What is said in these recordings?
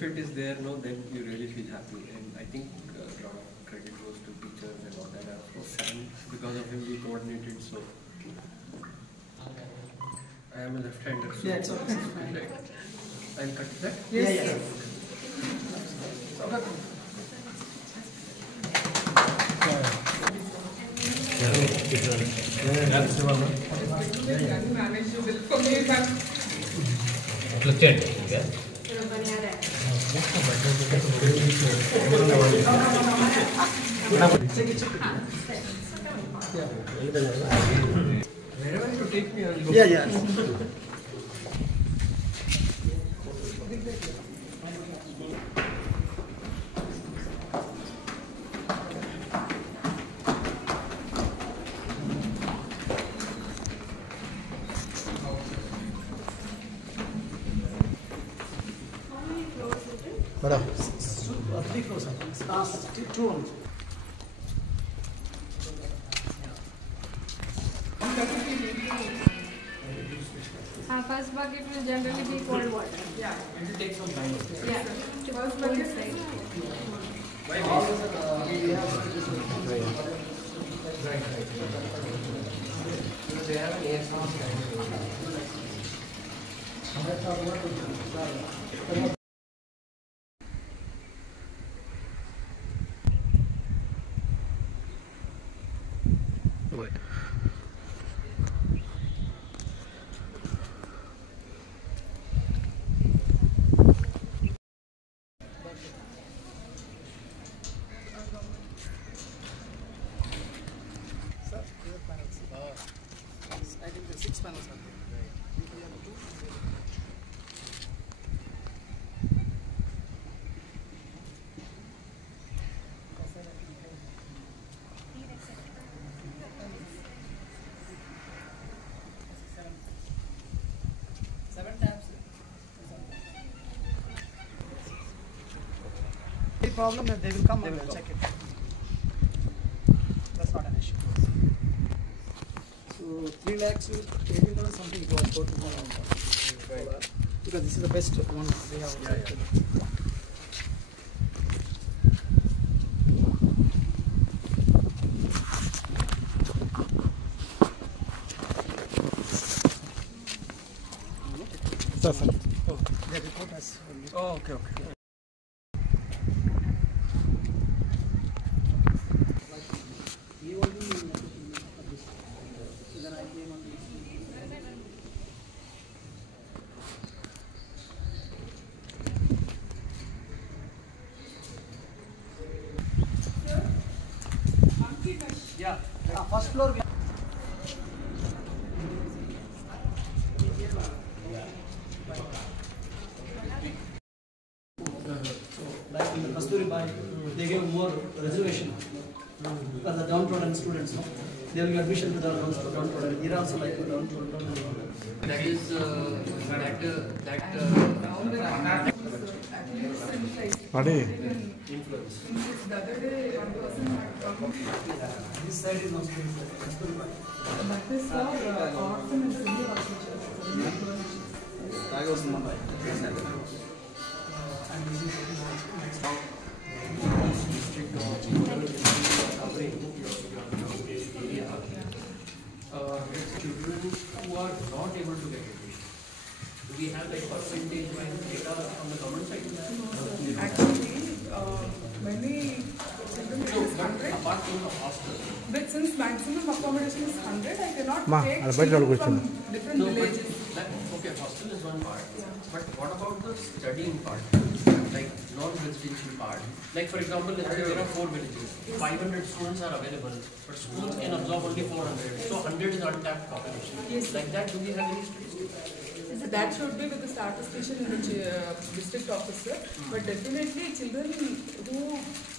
benefit is there, no, then you really feel happy. And I think a lot of credit goes to teachers and all that. Of course, Sam, because of him, we coordinated. So I am a left-hander. So yeah, it's okay. Right. I'll cut that. Yes. Yeah. Wherever you take me, I'll go. Yeah. Madam. 3 floors. 2 rooms. First bucket will generally be cold water. It will take some time. Yeah. First bucket side. Because they have an air source. I think the 6 panels are there. Any problem, if they will come and check it. That's not an issue. So 3 lakhs, 18,000 something it was total amount. Because this is the best one we have. Sir. Oh, the report has. Oh, okay. Yeah. First floor. Like in the Kasturi Bai, they give more reservation for the downtrodden students. No? They will get admission to the downtrodden. Here also like downtrodden. That is Adi. influence. The other day, one person had come. This side is not space. Kasturi Bai. That is for orphan and senior teachers. That was in Mumbai. And this is Children who are not able to get admission. Do we have like percentage-wise data from the government side? Actually, many children is 100. Apart from the hostel. But since maximum accommodation is 100, I cannot Ma, take I'll buy it all children question. from different No, but villages. okay, hostel is one part. Yeah. But what about the studying part? Like non-residential part? Like for example, let's say there are 4 villages. 500 students are available, but schools can absorb only 400. So 100 is untapped population. Yes. Like that, do we have any statistics? That should be with the statistician in the district officer. But definitely children who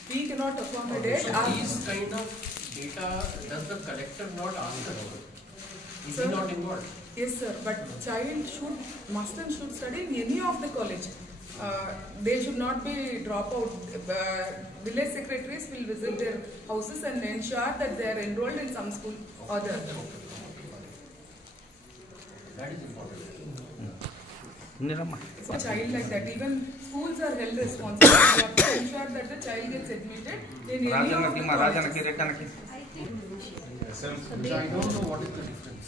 we cannot accommodate So are... these kind of data, does the collector not ask about? Is he Sir? not involved? Yes, sir. But child must and should study in any of the college. They should not be drop out. Village secretaries will visit their houses and ensure that they are enrolled in some school or the other. That is important. So a child like that, even schools are held responsible. We have to ensure that the child gets admitted in any of the colleges. So I don't know what is the difference.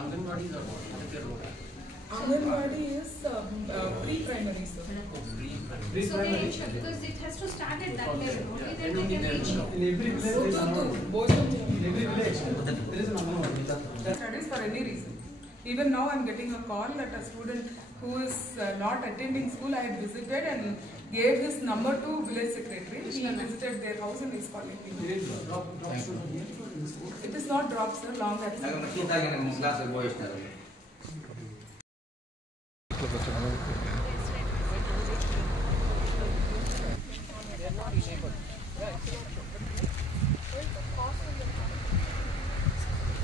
Anganwadi is what? What is their role? Anganwadi is pre-primary, sir. So they ensure, because it has to start at that level, only then they can reach. In every village there is an Both of them. In every village there is an Anganwadi. Studies for any reason. Even now I am getting a call that a student who is not attending school I had visited and gave his number to village secretary. He visited their house and is calling me. It is not dropped, sir, long absence.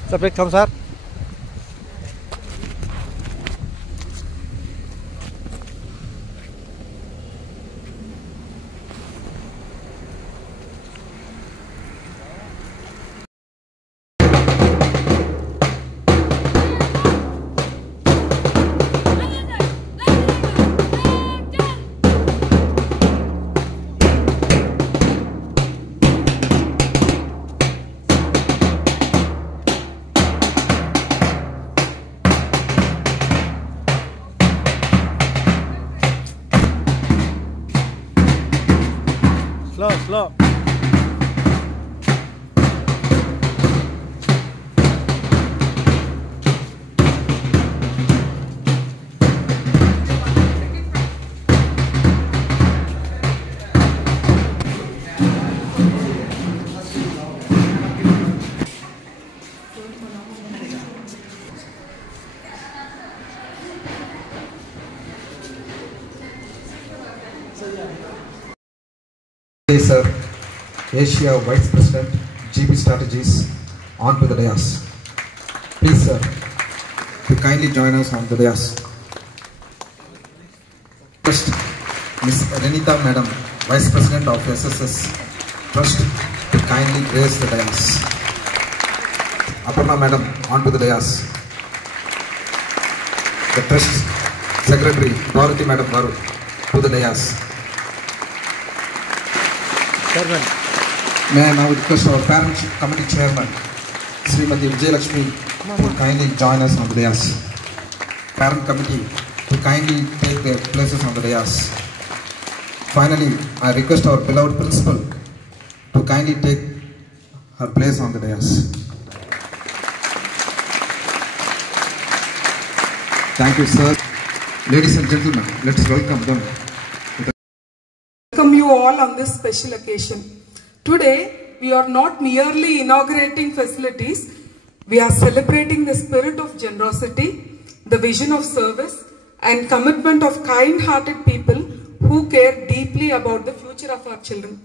Sir, please come, sir. Slow. Sir, Asia Vice President, GB Strategies, on to the dais. Please, sir, to kindly join us on the dais. First, Ms. Renita Madam, Vice President of SSS Trust, to kindly grace the dais. Aparna Madam, on to the dais. The Trust Secretary, Bharati Madam Varu, to the dais. Chairman. May I now request our Parent Committee Chairman, Srimati Vijayalakshmi, to kindly join us on the dais. Parent Committee to kindly take their places on the dais. Finally, I request our beloved Principal to kindly take her place on the dais. Thank you, sir. Ladies and gentlemen, let us welcome them. Welcome you all on this special occasion. Today, we are not merely inaugurating facilities, we are celebrating the spirit of generosity, the vision of service, and commitment of kind-hearted people who care deeply about the future of our children.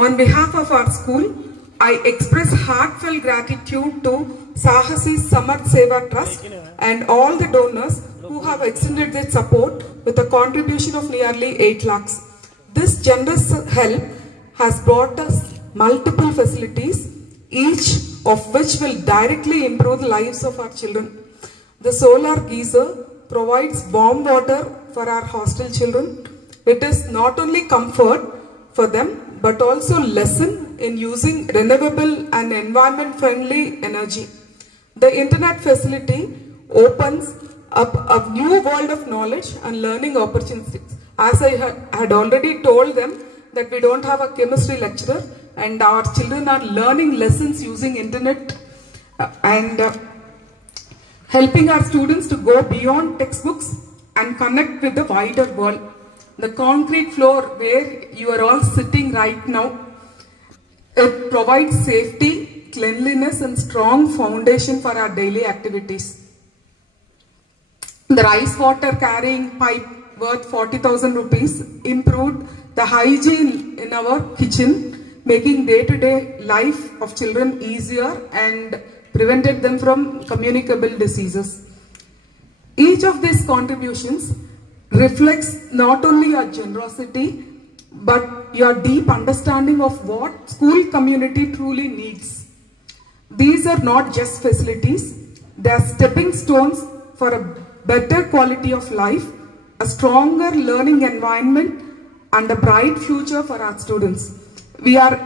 On behalf of our school, I express heartfelt gratitude to Sahasi Samarth Seva Trust and all the donors who have extended their support with a contribution of nearly 8 lakhs. This generous help has brought us multiple facilities, each of which will directly improve the lives of our children. The solar geyser provides warm water for our hostel children. It is not only comfort for them, but also lesson in using renewable and environment-friendly energy. The internet facility opens up a new world of knowledge and learning opportunities. As I had already told them that we don't have a chemistry lecturer and our children are learning lessons using internet and helping our students to go beyond textbooks and connect with the wider world. The concrete floor where you are all sitting right now, it provides safety, cleanliness and strong foundation for our daily activities. The rice water carrying pipe worth 40,000 rupees improved the hygiene in our kitchen, making day-to-day life of children easier and prevented them from communicable diseases. Each of these contributions reflects not only your generosity, but your deep understanding of what school community truly needs. These are not just facilities, they are stepping stones for a better quality of life a stronger learning environment and a bright future for our students. We are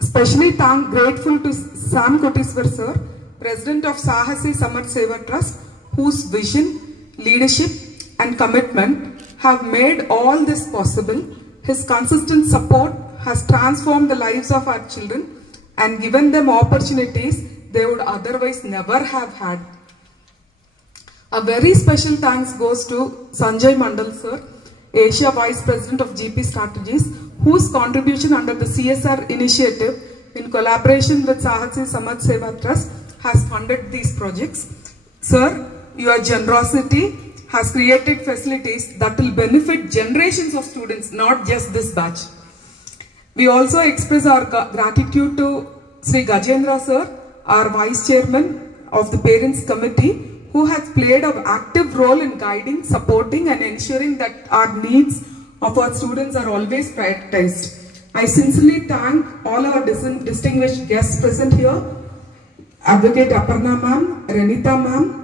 especially grateful to Sam Koteswar sir, President of Sahasi Samarth Seva Trust, whose vision, leadership and commitment have made all this possible. His consistent support has transformed the lives of our children and given them opportunities they would otherwise never have had. A very special thanks goes to Sanjay Mandal sir, Asia Vice President of GP Strategies, whose contribution under the CSR initiative in collaboration with Sahasi Samarth Seva Trust has funded these projects. Sir, your generosity has created facilities that will benefit generations of students, not just this batch. We also express our gratitude to Sri Gajendra sir, our Vice Chairman of the Parents Committee, who has played an active role in guiding, supporting and ensuring that our needs of our students are always prioritized. I sincerely thank all our distinguished guests present here, Advocate Aparna ma'am, Renita ma'am,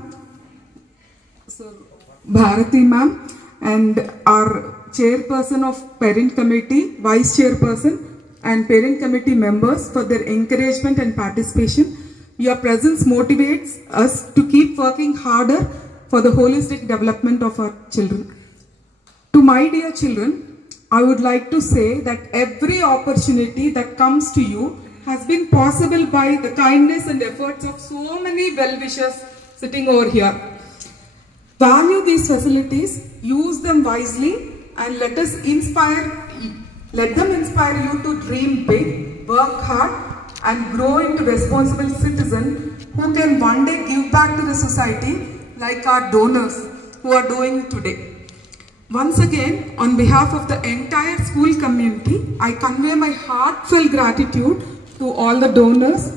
Bharati ma'am, and our chairperson of Parent Committee, Vice Chairperson and Parent Committee members for their encouragement and participation. Your presence motivates us to keep working harder for the holistic development of our children. To my dear children, I would like to say that every opportunity that comes to you has been possible by the kindness and efforts of so many well-wishers sitting over here. Value these facilities, use them wisely, and let them inspire you to dream big, work hard, and grow into responsible citizens who can one day give back to the society like our donors who are doing today. Once again, on behalf of the entire school community, I convey my heartfelt gratitude to all the donors,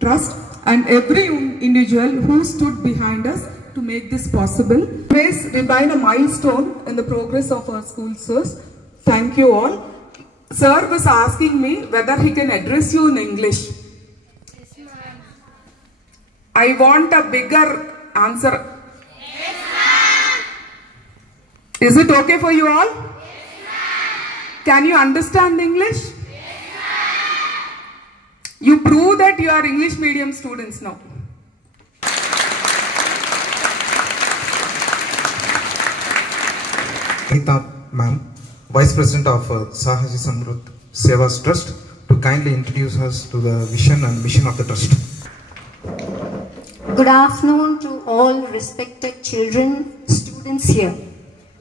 trust, and every individual who stood behind us to make this possible. This remain a milestone in the progress of our school, sirs. Thank you all. Sir was asking me whether he can address you in English. Yes, ma'am. I want a bigger answer. Yes, ma'am. Is it okay for you all? Yes, ma'am. Can you understand English? Yes, ma'am. You prove that you are English medium students now. Renita ma'am, Vice President of Sahasi Samarth Seva Trust, to kindly introduce us to the vision and mission of the trust. Good afternoon to all respected children, students here.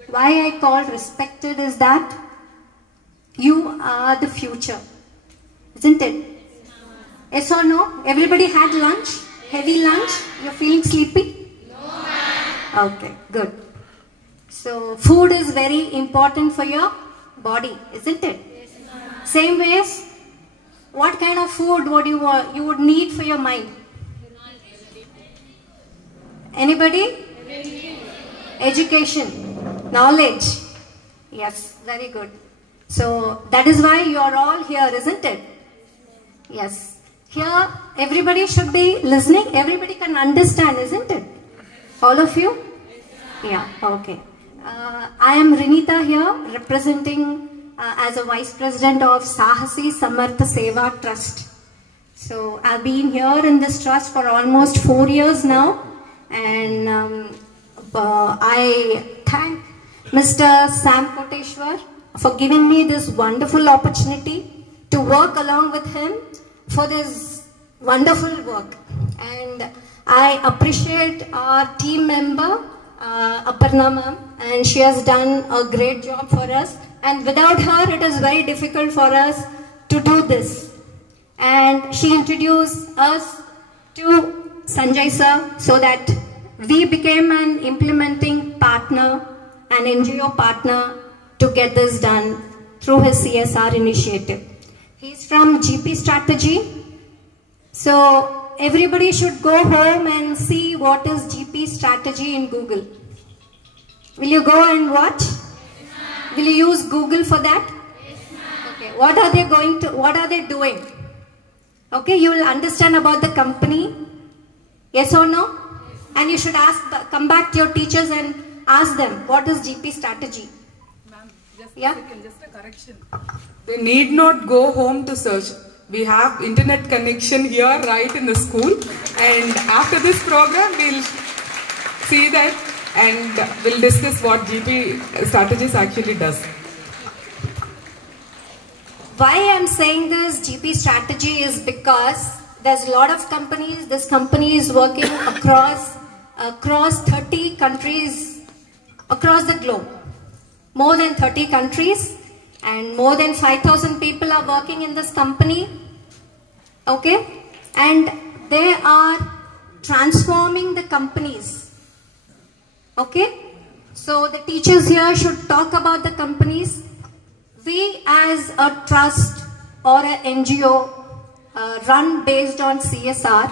Why I call respected is that you are the future, isn't it? Yes or no? Everybody had lunch? Heavy lunch? You're feeling sleepy? No. Okay, good. So food is very important for your body, isn't it? Yes, same ways, what kind of food would you would need for your mind? Anybody? Education, knowledge. Yes, very good. So that is why you are all here, isn't it? Yes. Here everybody should be listening. Everybody can understand, isn't it? All of you? Yeah, okay. I am Renita here, representing as a Vice President of Sahasi Samarth Seva Trust. So I've been here in this trust for almost 4 years now, and I thank Mr. Sam Koteswar for giving me this wonderful opportunity to work along with him for this wonderful work. And I appreciate our team member, Aparna ma'am, and she has done a great job for us, and without her it is very difficult for us to do this. And she introduced us to Sanjay sir so that we became an implementing partner, an NGO partner, to get this done through his CSR initiative. He's from GP Strategy, so everybody should go home and see what is GP Strategy in Google. Will you go and watch? Yes, will you use Google for that? Yes, okay. What are they doing? Okay, you will understand about the company. Yes or no? Yes, and you should come back to your teachers and Ask them, what is GP strategy? Ma'am, just Yeah? a second, just a correction. They need not go home to search. We have internet connection here right in the school, and after this program we'll see that and we'll discuss what GP strategies actually does. Why I'm saying this GP strategy is because there's a lot of companies. This company is working across 30 countries across the globe. More than 30 countries, and more than 5,000 people are working in this company. Okay? And they are transforming the companies. Okay? So the teachers here should talk about the companies. We as a trust or an NGO run based on CSR.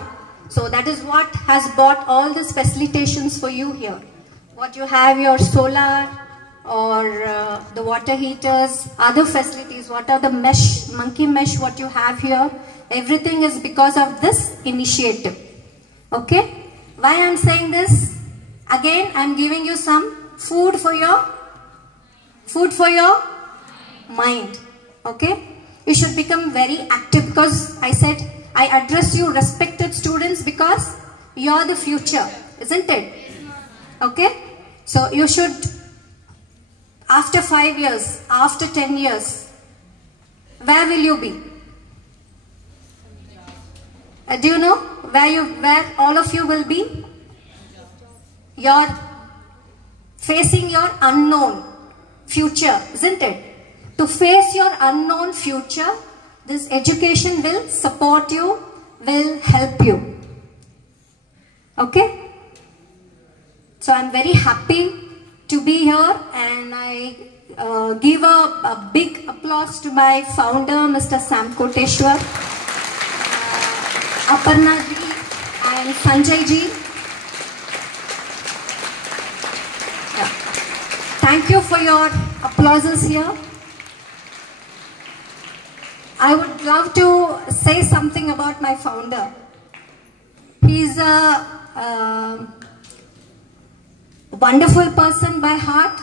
So that is what has brought all these facilitations for you here. What you have, your solar or the water heaters, other facilities, what are the mesh, monkey mesh, what you have here. Everything is because of this initiative. Okay? Why I am saying this? Again, I am giving you some food for your mind. Okay? You should become very active, because I said I address you respected students because you are the future, isn't it? Okay? So you should, after 5 years, after 10 years, where will you be? Do you know where all of you will be? You're facing your unknown future, isn't it? To face your unknown future, this education will support you, will help you. Okay? So I'm very happy to be here, and I give a big applause to my founder, Mr. Sam Koteshwar, Aparna ji and Sanjay ji. Yeah. Thank you for your applauses here. I would love to say something about my founder. He's a wonderful person by heart,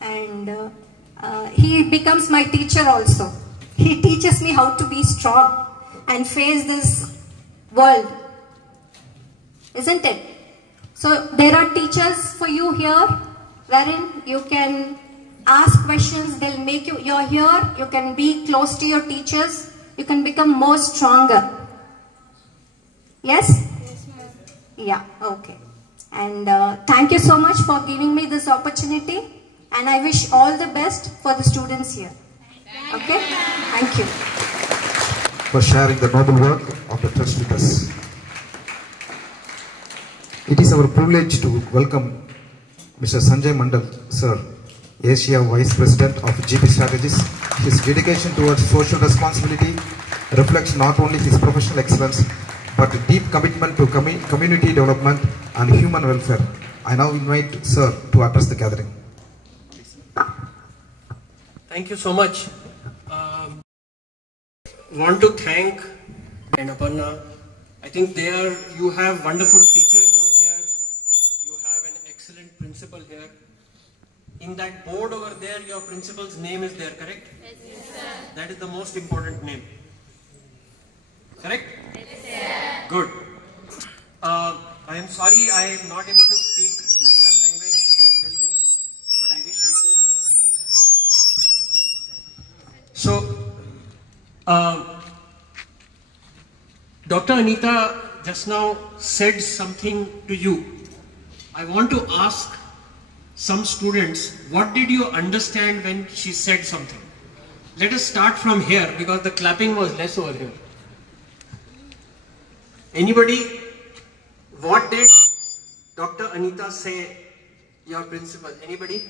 and he becomes my teacher also. He teaches me how to be strong and face this world, isn't it? So there are teachers for you here, wherein you can ask questions, they'll make you, you're here, you can be close to your teachers, you can become more stronger. Yes? Yes, ma'am. Yeah, okay. And thank you so much for giving me this opportunity, and I wish all the best for the students here. Okay? Thank you. For sharing the noble work of the trust with us. It is our privilege to welcome Mr. Sanjay Mandal, sir, Asia Vice President of GP Strategies. His dedication towards social responsibility reflects not only his professional excellence, but a deep commitment to community development and human welfare. I now invite sir to address the gathering. Thank you so much. Want to thank and Aparna. I think you have wonderful teachers over here. You have an excellent principal here. In that board over there, your principal's name is there, correct? Yes, sir. That is the most important name. Correct? Yes, sir. Good. I am sorry I am not able to speak local language, Telugu, but I wish I could. So, Dr. Anita just now said something to you. I want to ask some students, what did you understand when she said something? Let us start from here, because the clapping was less over here. Anybody? What did Dr. Anita say, your principal? Anybody?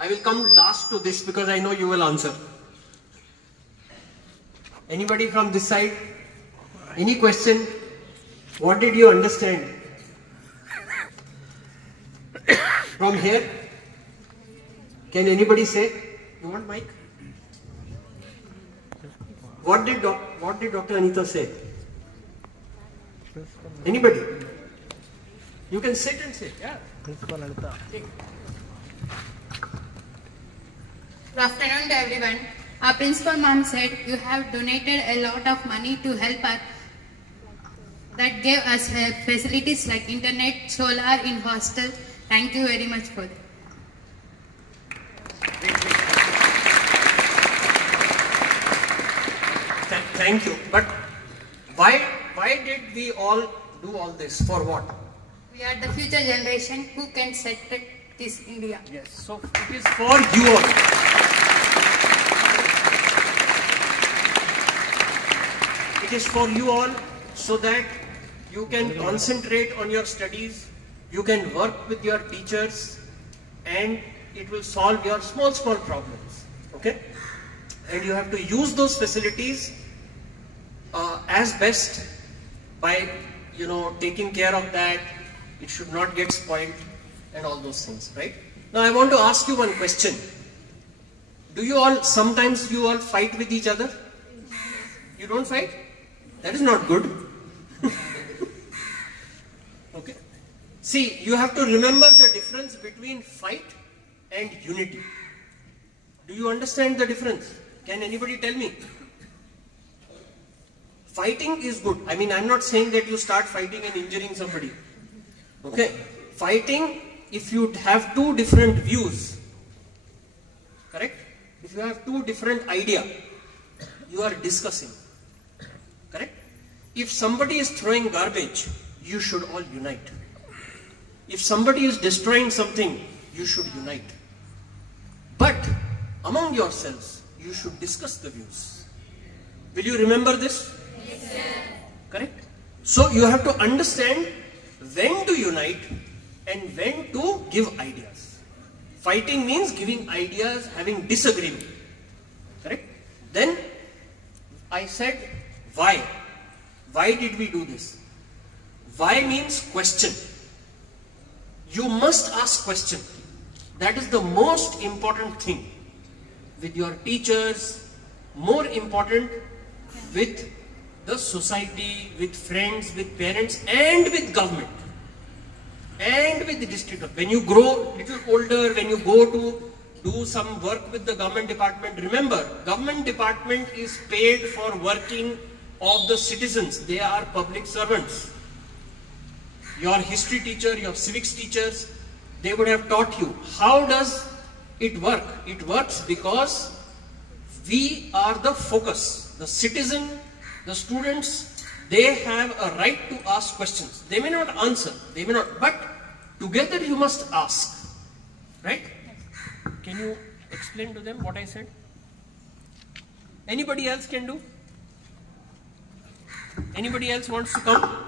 I will come last to this because I know you will answer. Anybody from this side? Any question? What did you understand? From here? Can anybody say? You want mic? What did Dr. Anita say? Anybody? You can sit and say. Yeah. Principal Anita. afternoon to everyone. Our principal ma'am said you have donated a lot of money to help us. That gave us facilities like internet, solar in hostel. Thank you very much for that. Thank you. But why did we all do all this? For what? We are the future generation who can set this India. Yes. So it is for you all. It is for you all so that you can concentrate on your studies, you can work with your teachers, and it will solve your small problems. Okay? And you have to use those facilities as best by, taking care of that. It should not get spoiled and all those things, right? Now I want to ask you one question. Sometimes you all fight with each other? You don't fight? That is not good. Okay. See, you have to remember the difference between fight and unity. Do you understand the difference? Can anybody tell me? Fighting is good. I mean, I'm not saying that you start fighting and injuring somebody. Okay? Fighting, if you have two different views, correct? If you have two different ideas, you are discussing. Correct? If somebody is throwing garbage, you should all unite. If somebody is destroying something, you should unite. But among yourselves, you should discuss the views. Will you remember this? Yes, sir. Correct? So you have to understand when to unite and when to give ideas. Fighting means giving ideas, having disagreement. Correct? Then I said, why? Why did we do this? Why means question. You must ask question. That is the most important thing. With your teachers, more important with the society, with friends, with parents, and with government, and with the district. When you grow little older, when you go to do some work with the government department, remember, government department is paid for working of the citizens. They are public servants. Your history teacher, your civics teachers, they would have taught you. How does it work? It works because we are the focus. The citizen, the students, they have a right to ask questions. They may not answer, they may not, but together you must ask. Right? Can you explain to them what I said? Anybody else can do? Anybody else wants to come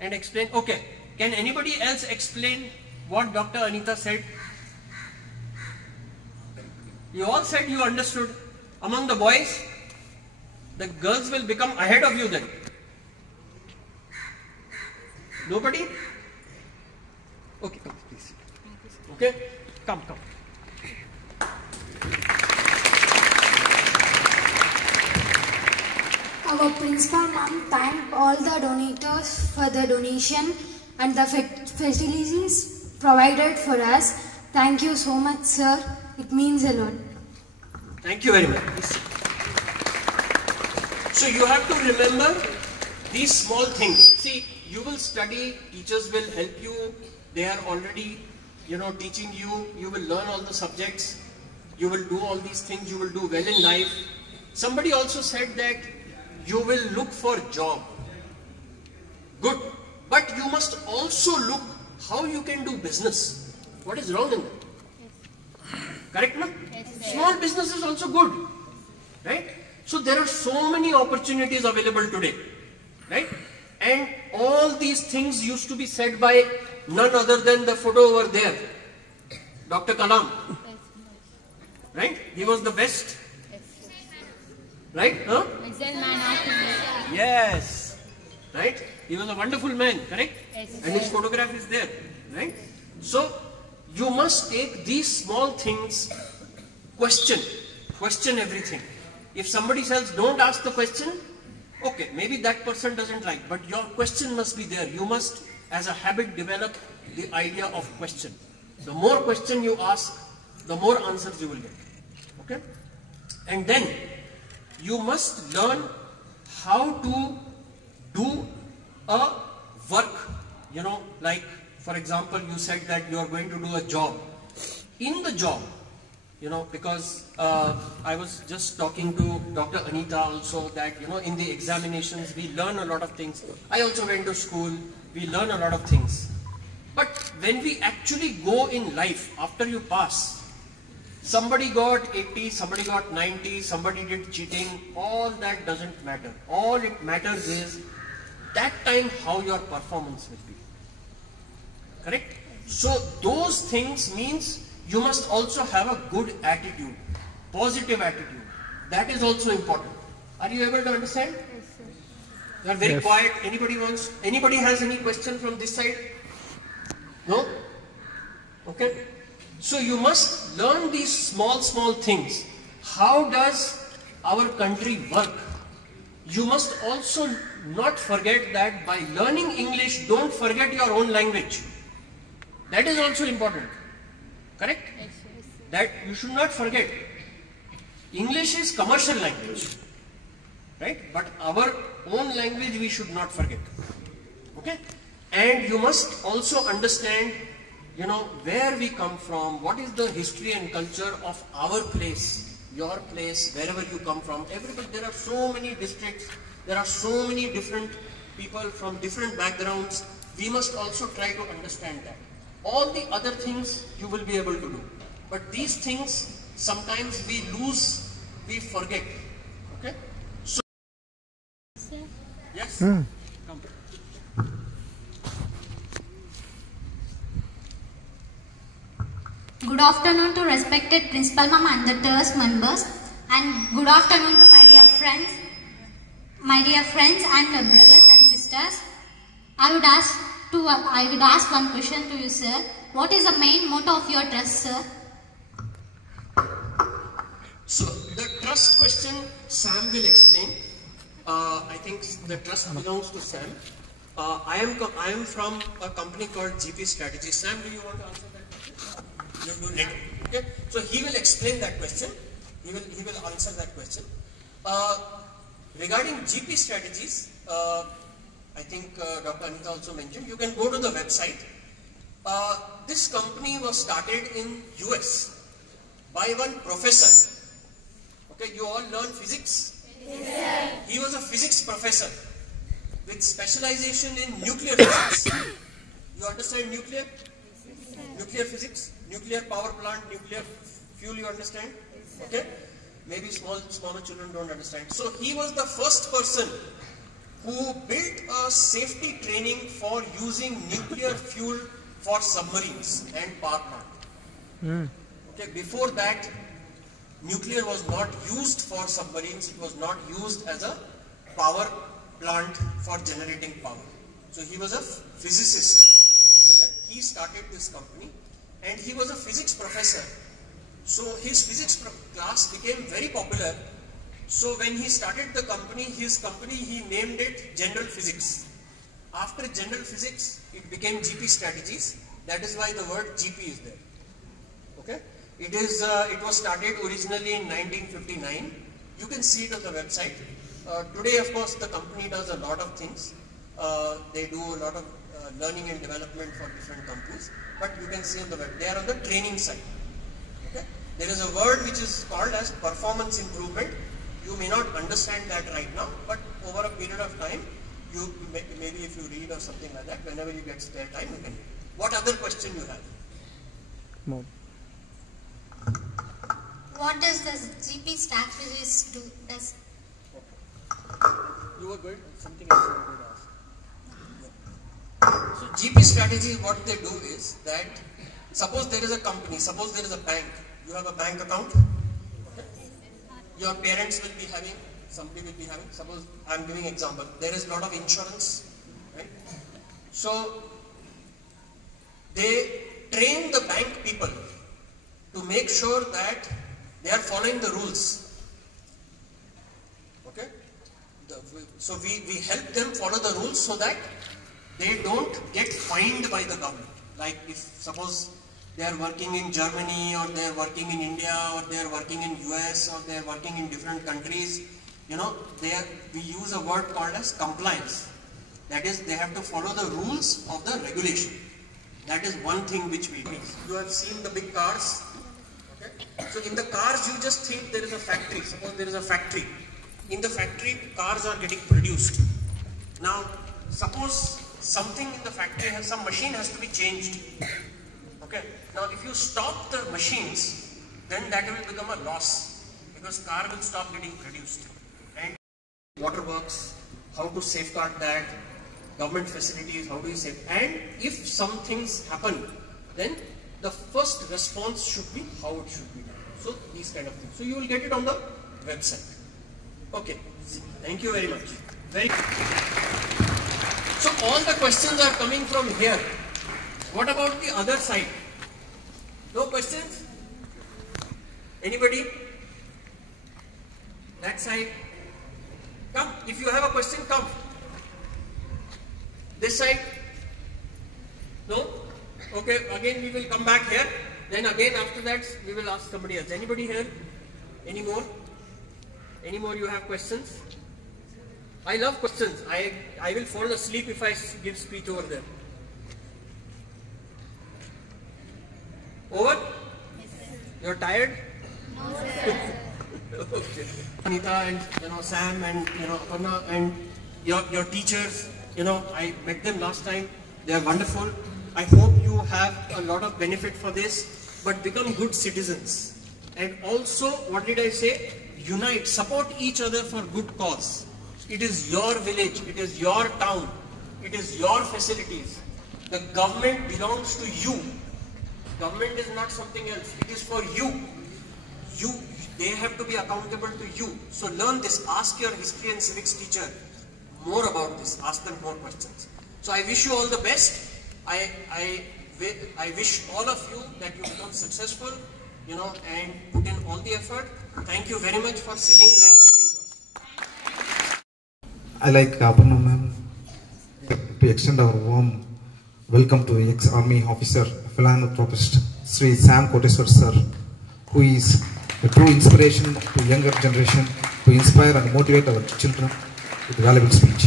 and explain? Okay. Can anybody else explain what Dr. Anita said? You all said you understood. Among the boys, the girls will become ahead of you then. Nobody? Okay, please. Okay? Come. Our principal ma'am thanked all the donors for the donation and the facilities provided for us. Thank you so much, sir. It means a lot. Thank you very much. So you have to remember these small things. See, you will study, teachers will help you. They are already, teaching you. You will learn all the subjects. You will do all these things. You will do well in life. Somebody also said that you will look for job. Good. But you must also look how you can do business. What is wrong in that? Correct, no? Yes, small business is also good. Right? So there are so many opportunities available today. Right? And all these things used to be said by none other than the photo over there. Dr. Kalam. Right? He was the best. Right? Huh? Yes. Right? He was a wonderful man, correct? Yes. And his photograph is there. Right? So, you must take these small things, question everything. If somebody says don't ask the question, okay, maybe that person doesn't like, but your question must be there. You must, as a habit, develop the idea of question. The more question you ask, the more answers you will get. Okay? And then you must learn how to do a work, you know, like for example, you said that you are going to do a job. In the job, you know, because I was just talking to Dr. Anita also that, you know, in the examinations we learn a lot of things. I also went to school, we learn a lot of things. But when we actually go in life, after you pass, somebody got 80, somebody got 90, somebody did cheating, all that doesn't matter. All it matters is that time how your performance will be. Correct? So those things means you must also have a good attitude, positive attitude. That is also important. Are you able to understand? Yes, sir. You are very quiet. Anybody has any question from this side? No? Okay. So you must learn these small things. How does our country work? You must also not forget that by learning English, don't forget your own language. That is also important. Correct? Yes, sir. That you should not forget. English is commercial language. Right? But our own language we should not forget. Okay? And you must also understand, you know, where we come from, what is the history and culture of our place, your place, wherever you come from. Everybody, there are so many districts, there are so many different people from different backgrounds. We must also try to understand that. All the other things you will be able to do. But these things, sometimes we lose, we forget. Okay? So, yes? Come. Good afternoon to respected Principal Ma'am and the TERS members, and good afternoon to my dear friends and brothers and sisters. I would ask one question to you, sir. What is the main motto of your trust, sir? So the trust question Sam will explain. I think the trust belongs to Sam. I am from a company called GP Strategy. Sam, do you want to answer that question? You do it. Okay. So he will explain that question. He will answer that question. Regarding GP Strategies, I think Dr. Anita also mentioned, you can go to the website. This company was started in US by one professor. Okay, you all learn physics? Yes. He was a physics professor with specialization in nuclear physics. You understand nuclear? Yes. Nuclear physics, nuclear power plant, nuclear fuel, you understand? Yes. Okay? Maybe smaller children don't understand. So he was the first person who built a safety training for using nuclear fuel for submarines and power plant. Okay, before that, nuclear was not used for submarines, it was not used as a power plant for generating power. So he was a physicist. Okay, he started this company and he was a physics professor. So his physics class became very popular. So when he started the company, he named it General Physics. After General Physics, it became GP Strategies. That is why the word GP is there. Okay? It was started originally in 1959. You can see it on the website. Today, of course, the company does a lot of things. They do a lot of learning and development for different companies. But you can see on the web, they are on the training side. Okay? There is a word which is called as performance improvement. You may not understand that right now, but over a period of time, maybe if you read or something like that, whenever you get spare time, you can read. What other question you have? No. What does the GP Strategies do? You were good? Something else you were going to ask. So GP Strategy, what they do is that, suppose there is a company, suppose there is a bank. You have a bank account. Your parents will be having, somebody will be having, suppose I am giving example, there is a lot of insurance, right? So they train the bank people to make sure that they are following the rules. Okay? So we help them follow the rules so that they don't get fined by the government. Like if suppose they are working in Germany, or they are working in India, or they are working in US, or they are working in different countries. You know, we use a word called as compliance. That is, they have to follow the rules of the regulation. That is one thing which we do. You have seen the big cars. Okay? So in the cars, you just think there is a factory. Suppose there is a factory. In the factory, cars are getting produced. Now, suppose something in the factory some machine has to be changed. Okay. Now, if you stop the machines, then that will become a loss, because car will stop getting produced. And waterworks, how to safeguard that, government facilities, how do you save? And if some things happen, then the first response should be how it should be done. So these kind of things. So you will get it on the website. Okay. Thank you very much. So all the questions are coming from here. What about the other side? No questions? Anybody? That side? Come. If you have a question, come. This side? No? Okay, again we will come back here. Then again after that we will ask somebody else. Anybody here? Any more? Any more you have questions? I love questions. I will fall asleep if I give speech over there. Over? You're tired? No, sir. Okay. Anita and Sam and Aparna and your teachers, I met them last time. They are wonderful. I hope you have a lot of benefit for this, but become good citizens. And also, what did I say? Unite, support each other for good cause. It is your village, it is your town, it is your facilities. The government belongs to you. Government is not something else, it is for you. They have to be accountable to you. So learn this, ask your history and civics teacher more about this, ask them more questions. So I wish you all the best. I wish all of you that you become successful, and put in all the effort. Thank you very much for sitting and listening to us. I like Aparna ma'am to extend our warm welcome to ex-army officer, philanthropist, Sri Sam Koteswar sir, who is a true inspiration to younger generation to inspire and motivate our children with valuable speech.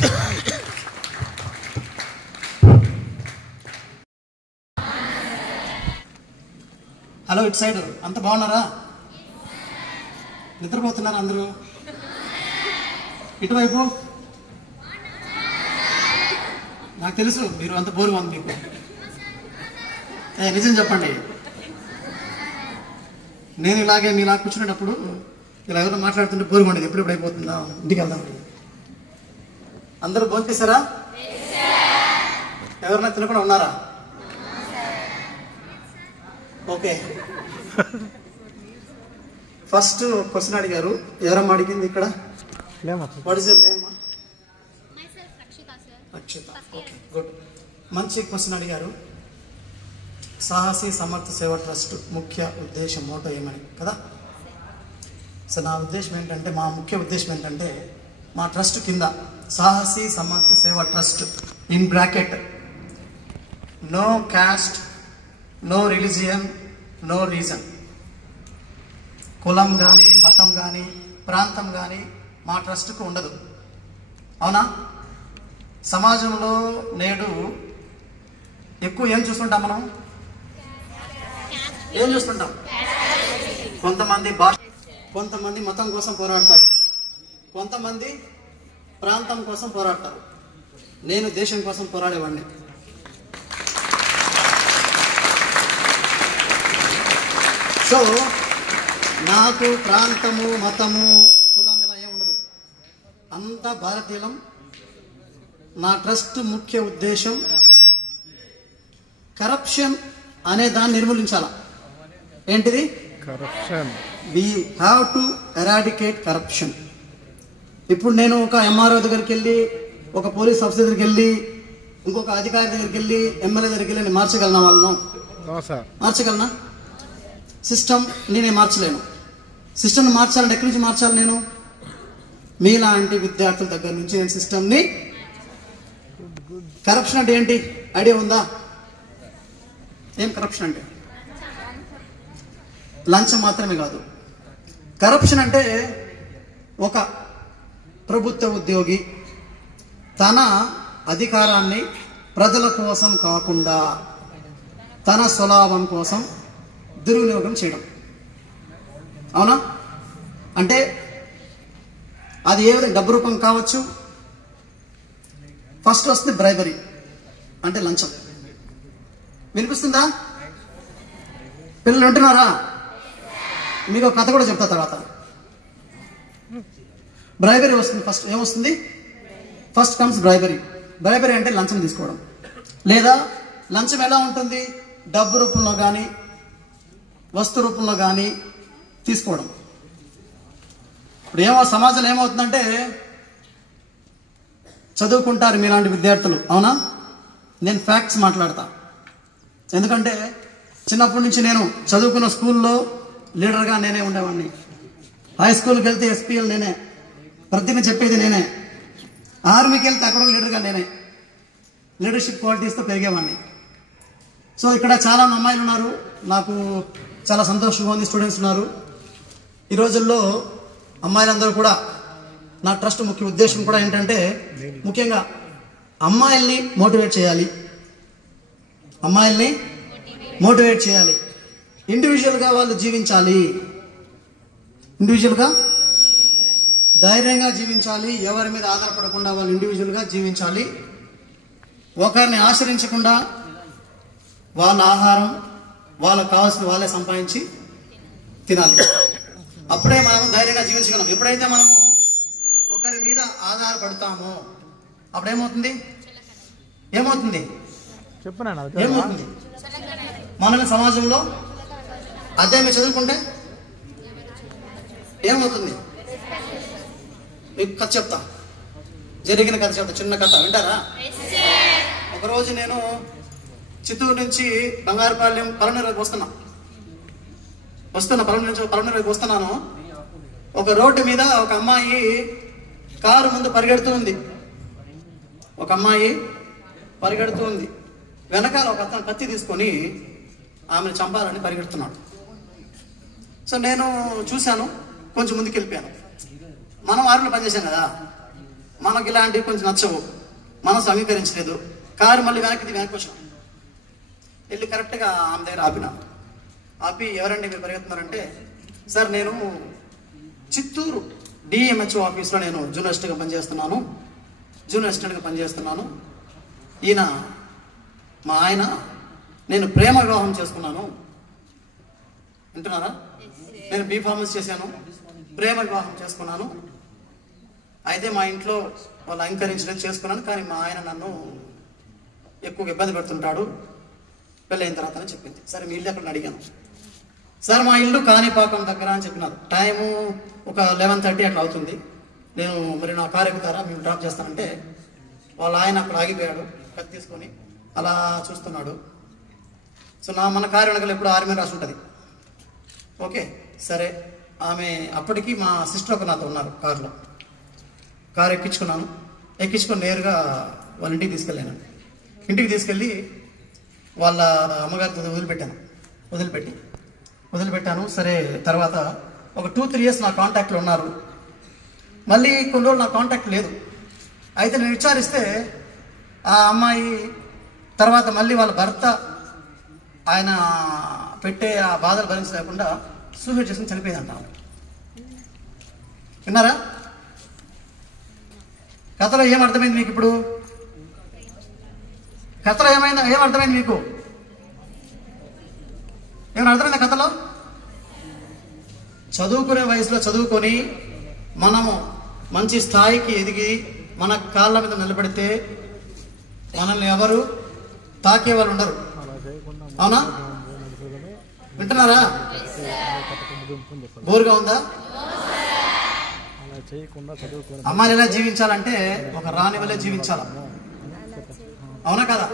Hello ఇటు సైడ్ అంత బాగున్నారా? నిద్రపోతున్నారా అందరూ? ఇటువైపు నాకు తెలుసు మీరు అంత బోరుగా ఉంది మీకు. నిజం చెప్పండి. నేను ఇలాగే మీలా కూర్చునేటప్పుడు ఇలా ఎవరో మాట్లాడుతుంటే బోరుగా ఉండేది. ఎప్పుడెప్పుడు అయిపోతుందా, ఇంటికి వెళ్దాం. అందరూ భోంచేశారా? ఎవరైనా తినకుండా ఉన్నారా? ఓకే. ఫస్ట్ క్వశ్చన్ అడిగారు. ఎవరమ్మా అడిగింది ఇక్కడ? What is your name? Rakshita. Okay, good. మంచి క్వశ్చన్ అడిగారు. సాహసి సమర్థ సేవ ట్రస్ట్ ముఖ్య ఉద్దేశం మోటో ఏమని కదా? సో నా ఉద్దేశం ఏంటంటే, మా ముఖ్య ఉద్దేశం ఏంటంటే, మా ట్రస్ట్ కింద Sahasi Samartha Seva trust in bracket no caste, no religion, no reason. కులం కానీ, మతం కానీ, ప్రాంతం కానీ మా ట్రస్ట్కు ఉండదు. అవునా? సమాజంలో నేడు ఎక్కువ ఏం చూస్తుంటాం మనం? ఏం చూస్తుంటాం? కొంతమంది కొంతమంది మతం కోసం పోరాడతారు, కొంతమంది ప్రాంతం కోసం పోరాడతారు. నేను దేశం కోసం పోరాడేవాడిని. సో నాకు ప్రాంతము, మతము, కులం ఇలా ఏం ఉండదు. అంతా భారతీయులం. నా ట్రస్ట్ ముఖ్య ఉద్దేశం కరప్షన్ అనే దాన్ని నిర్మూలించాల. ఏంటిది? Corruption. We have to eradicate corruption. ఇప్పుడు నేను ఒక ఎంఆర్ఓ దగ్గరికి వెళ్ళి, ఒక పోలీస్ ఆఫీసర్ దగ్గరికి వెళ్ళి, ఇంకొక అధికారి దగ్గరికి వెళ్ళి, ఎమ్మెల్యే దగ్గరికి వెళ్ళి నేను మార్చగలనా వాళ్ళను? మార్చగలనా? సిస్టమ్ నేనే మార్చలేను. సిస్టమ్ని మార్చాలంటే ఎక్కడి నుంచి మార్చాలి? నేను మీలాంటి విద్యార్థుల దగ్గర నుంచి నేను సిస్టమ్ని. కరప్షన్ అంటే ఏంటి? ఐడియా ఉందా? ఏం కరప్షన్ అంటే? లంచం మాత్రమే కాదు. కరప్షన్ అంటే ఒక ప్రభుత్వ ఉద్యోగి తన అధికారాన్ని ప్రజల కోసం కాకుండా తన స్వలాభం కోసం దుర్వినియోగం చేయడం. అవునా? అంటే అది ఏ విధంగా డబ్బు రూపం కావచ్చు. ఫస్ట్ వస్తుంది బ్రైబరీ అంటే లంచం. వినిపిస్తుందా? పిల్లలు వింటున్నారా? మీకు ఒక కథ కూడా చెప్తా తర్వాత. బ్రైబరీ వస్తుంది. ఫస్ట్ ఏమొస్తుంది? First comes bribery. బ్రైబరీ అంటే లంచం తీసుకోవడం. లేదా లంచం ఎలా ఉంటుంది? డబ్బు రూపంలో కానీ వస్తు రూపంలో కానీ తీసుకోవడం. ఇప్పుడు సమాజంలో ఏమవుతుందంటే చదువుకుంటారు మీలాంటి విద్యార్థులు. అవునా? నేను ఫ్యాక్ట్స్ మాట్లాడతా. ఎందుకంటే చిన్నప్పటి నుంచి నేను చదువుకున్న స్కూల్లో లీడర్గా నేనే ఉండేవాడిని. హై స్కూల్కి వెళ్తే ఎస్పీఎల్ నేనే, ప్రతిని చెప్పేది నేనే. ఆర్మీకి వెళ్తే అక్కడ లీడర్గా నేనే. లీడర్షిప్ క్వాలిటీస్తో పెరిగేవాడిని. సో ఇక్కడ చాలా అమ్మాయిలు ఉన్నారు. నాకు చాలా సంతోషంగా ఉంది. స్టూడెంట్స్ ఉన్నారు. ఈ రోజుల్లో అమ్మాయిలందరూ కూడా నా ట్రస్ట్ ముఖ్య ఉద్దేశం కూడా ఏంటంటే ముఖ్యంగా అమ్మాయిల్ని మోటివేట్ చేయాలి. అమ్మాయిల్ని మోటివేట్ చేయాలి. ఇండివిజువల్గా వాళ్ళు జీవించాలి. ఇండివిజువల్గా ధైర్యంగా జీవించాలి. ఎవరి మీద ఆధారపడకుండా వాళ్ళు ఇండివిజువల్గా జీవించాలి. ఒకరిని ఆశ్రయించకుండా వాళ్ళ ఆహారం వాళ్ళకు కావాల్సిన వాళ్ళే సంపాదించి తినాలి. అప్పుడే మనం ధైర్యంగా జీవించగలం. ఎప్పుడైతే మనం ఒకరి మీద ఆధారపడతామో అప్పుడేమవుతుంది? ఏమవుతుంది? ఏమవుతుంది? మనల్ని సమాజంలో అదే మీరు చదువుకుంటే ఏమవుతుంది? మీకు కథ చెప్తా. జరిగిన కథ చెప్తా. చిన్న కథ వింటారా? ఒకరోజు నేను చిత్తూరు నుంచి బంగారుపాలెం పలమనేరుకి వస్తున్నాను. ఒక రోడ్డు మీద ఒక అమ్మాయి కారు ముందు పరిగెడుతూ ఉంది. వెనకాల ఒక అతను కత్తి తీసుకొని ఆమెను చంపాలని పరిగెడుతున్నాడు. సో నేను చూశాను, కొంచెం ముందుకు వెళ్ళిపోయాను. మనం ఆర్మీలో పనిచేసాం కదా, మనకి ఇలాంటివి కొంచెం నచ్చవు. మనసు అంగీకరించలేదు. కారు మళ్ళీ వెనక్కి వచ్చాం. వెళ్ళి కరెక్ట్గా ఆమె దగ్గర ఆపి ఎవరండి మీరు పరిగెత్తున్నారంటే, సార్ నేను చిత్తూరు డిఎంహెచ్ఓ ఆఫీస్లో నేను జూనియర్ అసిస్టెంట్గా పనిచేస్తున్నాను. ఈయన మా ఆయన, నేను ప్రేమ వివాహం చేసుకున్నాను. వింటున్నారా? నేను బీఫార్మసీ చేశాను, ప్రేమ వివాహం చేసుకున్నాను. అయితే మా ఇంట్లో వాళ్ళు అంగీకరించలేదు, చేసుకున్నాను. కానీ మా ఆయన నన్ను ఎక్కువగా ఇబ్బంది పెడుతుంటాడు పెళ్ళైన తర్వాత అని చెప్పింది. సరే మీ ఇల్లు ఎక్కడ అడిగాను. సార్ మా ఇల్లు కాణిపాకం దగ్గర అని చెప్పినారు. టైము ఒక 11:30 అట్లా అవుతుంది. నేను మరి నా కారు ఎక్కుతారా, మేము డ్రాప్ చేస్తానంటే వాళ్ళ ఆయన అక్కడ ఆగిపోయాడు, కత్తి తీసుకొని అలా చూస్తున్నాడు. సో మన కారు వెనకాల ఎప్పుడు ఆర్మీ రాసి ఉంటుంది. ఓకే సరే. ఆమె అప్పటికి మా సిస్టర్ ఒక నాతో ఉన్నారు కారులో. కారు ఎక్కించుకొని నేరుగా వాళ్ళ ఇంటికి తీసుకెళ్ళాను. ఇంటికి తీసుకెళ్ళి వాళ్ళ అమ్మగారితో వదిలిపెట్టాను. సరే తర్వాత ఒక 2-3 years నా కాంటాక్ట్లో ఉన్నారు. మళ్ళీ కొన్ని రోజులు నా కాంటాక్ట్ లేదు. అయితే నేను విచారిస్తే ఆ అమ్మాయి తర్వాత మళ్ళీ వాళ్ళ భర్త ఆయన పెట్టే ఆ బాధలు భరించలేకుండా సూసైడ్ చేసుకుని చనిపోయిందంట. విన్నారా? కథలో ఏమర్థమైంది మీకు? ఇప్పుడు కథలో ఏమర్థమైంది మీకు? ఏమైనా అర్థమైందా కథలో? చదువుకునే వయసులో చదువుకొని మనము మంచి స్థాయికి ఎదిగి మన కాళ్ళ మీద నిలబడితే మనల్ని ఎవరు తాకే వాళ్ళు ఉండరు. అవునా? వింటున్నారా? బోరుగా ఉందా? అమ్మాయిలు ఎలా జీవించాలంటే ఒక రాణి వల్లే జీవించాల. అవునా కదా?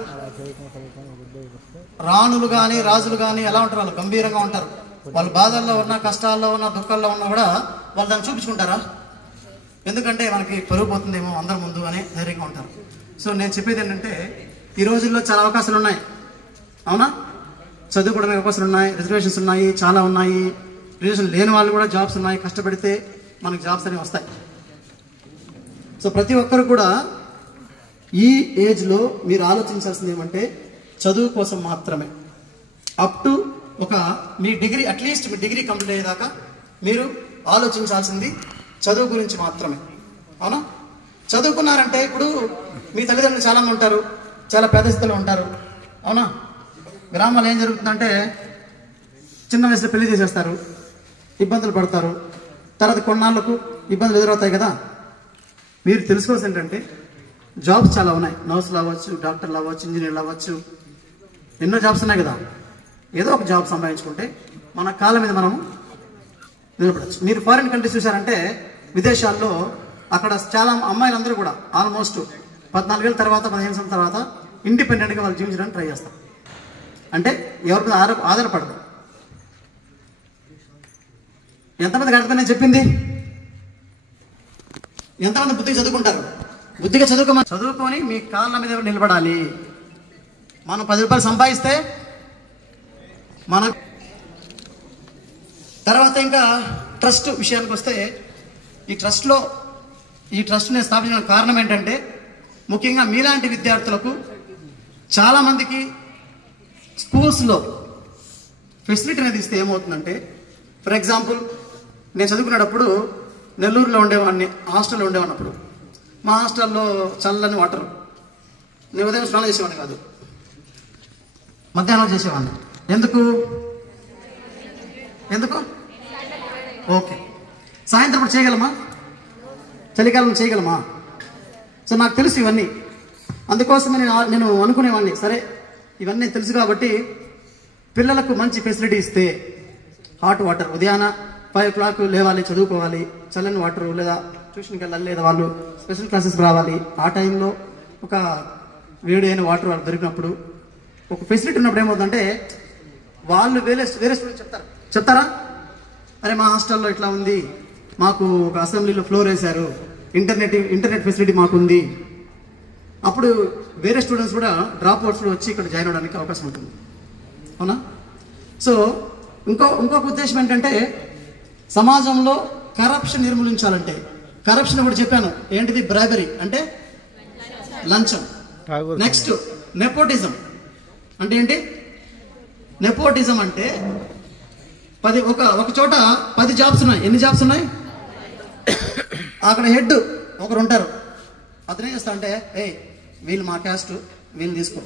రాణులు కానీ రాజులు కానీ ఎలా ఉంటారు? వాళ్ళు గంభీరంగా ఉంటారు. వాళ్ళు బాధల్లో ఉన్నా, కష్టాల్లో ఉన్నా, దుఃఖాల్లో ఉన్నా కూడా వాళ్ళు దాన్ని చూపించుకుంటారా? ఎందుకంటే మనకి పరుగు పోతుందేమో అందరి ముందు అని ధైర్యంగా ఉంటారు. సో నేను చెప్పేది ఏంటంటే ఈ రోజుల్లో చాలా అవకాశాలు ఉన్నాయి. అవునా? చదువుకోవడానికి అవకాశాలు ఉన్నాయి, రిజర్వేషన్స్ ఉన్నాయి, చాలా ఉన్నాయి. రిజర్వేషన్ లేని వాళ్ళు కూడా జాబ్స్ ఉన్నాయి. కష్టపడితే మనకు జాబ్స్ అనేవి వస్తాయి. సో ప్రతి ఒక్కరు కూడా ఈ ఏజ్లో మీరు ఆలోచించాల్సింది ఏమంటే చదువు కోసం మాత్రమే. అప్ టు ఒక మీ డిగ్రీ, అట్లీస్ట్ మీ డిగ్రీ కంప్లీట్ అయ్యేదాకా మీరు ఆలోచించాల్సింది చదువు గురించి మాత్రమే. అవునా? చదువుకున్నారంటే ఇప్పుడు మీ తల్లిదండ్రులు చాలామంది ఉంటారు, చాలా పేద స్థితిలో ఉంటారు. అవునా? గ్రామాల్లో ఏం జరుగుతుందంటే చిన్న వయసులో పెళ్లి చేసేస్తారు, ఇబ్బందులు పడతారు. తర్వాత కొన్నాళ్ళకు ఇబ్బందులు ఎదురవుతాయి కదా. మీరు తెలుసుకోవాల్సి ఏంటంటే జాబ్స్ చాలా ఉన్నాయి. నర్సులు అవ్వచ్చు, డాక్టర్లు అవ్వచ్చు, ఇంజనీర్లు అవ్వచ్చు, ఎన్నో జాబ్స్ ఉన్నాయి కదా. ఏదో ఒక జాబ్ సంపాదించుకుంటే మన కాళ్ళ మీద మనము నిలబడచ్చు. మీరు ఫారిన్ కంట్రీస్ చూసారంటే విదేశాల్లో అక్కడ చాలా అమ్మాయిలందరూ కూడా ఆల్మోస్ట్ 14 ఏళ్ళ తర్వాత 15 సంవత్సరాల తర్వాత ఇండిపెండెంట్గా వాళ్ళు జీవించడానికి ట్రై చేస్తారు. అంటే ఎవరి మీద ఆధారపడదు. ఎంతమందికి అర్థం నేను చెప్పింది? ఎంతమంది బుద్ధిగా చదువుకుంటారు? బుద్ధిగా చదువుకొని మీ కాళ్ళ మీద నిలబడాలి. మనం 10 రూపాయలు సంపాదిస్తే మన తర్వాత ఇంకా ట్రస్ట్ విషయానికి వస్తే ఈ ట్రస్ట్ని స్థాపించిన కారణం ఏంటంటే ముఖ్యంగా మీలాంటి విద్యార్థులకు చాలామందికి స్కూల్స్లో ఫెసిలిటీ అనేది ఇస్తే ఏమవుతుందంటే, ఫర్ ఎగ్జాంపుల్ నేను చదువుకునేటప్పుడు నెల్లూరులో ఉండేవాడిని, హాస్టల్లో ఉండేవాడినప్పుడు మా హాస్టల్లో చల్లని వాటర్. నేను ఉదయం స్నానం చేసేవాడిని కాదు, మధ్యాహ్నం చేసేవాడిని. ఎందుకు? ఓకే, సాయంత్రం ఇప్పుడు చేయగలమా? చలికాలం చేయగలమా? సో నాకు తెలుసు ఇవన్నీ. అందుకోసమే నేను అనుకునేవాడిని, సరే ఇవన్నీ తెలుసు కాబట్టి పిల్లలకు మంచి ఫెసిలిటీ ఇస్తే, హాట్ వాటర్ ఉదయాన 5 o'clock లేవాలి, చదువుకోవాలి, చల్లని వాటర్, లేదా ట్యూషన్కి వెళ్ళాలి, లేదా వాళ్ళు స్పెషల్ క్లాసెస్కి రావాలి. ఆ టైంలో ఒక వేడి అయిన వాటర్ వాళ్ళకి దొరికినప్పుడు, ఒక ఫెసిలిటీ ఉన్నప్పుడు ఏమవుతుందంటే వాళ్ళు వేరే స్టూడెంట్స్ చెప్తారా, అరే మా హాస్టల్లో ఇట్లా ఉంది, మాకు ఒక అసెంబ్లీలో ఫ్లోర్ వేశారు, ఇంటర్నెట్ ఫెసిలిటీ మాకుంది. అప్పుడు వేరే స్టూడెంట్స్ కూడా డ్రాప్ అవుట్స్ వచ్చి ఇక్కడ జాయిన్ అవ్వడానికి అవకాశం ఉంటుంది. అవునా? సో ఇంకొక ఉద్దేశం ఏంటంటే సమాజంలో కరప్షన్ నిర్మూలించాలంటే, కరప్షన్ కూడా చెప్పాను ఏంటిది, బ్రైబరీ అంటే లంచం. నెక్స్ట్ నెపోటిజం అంటే ఏంటి? నెపోటిజం అంటే ఒక చోట 10 జాబ్స్ ఉన్నాయి. ఎన్ని జాబ్స్ ఉన్నాయి? అక్కడ హెడ్ ఒకరు ఉంటారు. అతను ఏం చేస్తా అంటే, వీళ్ళు మా క్యాస్ట్, వీళ్ళు తీసుకో,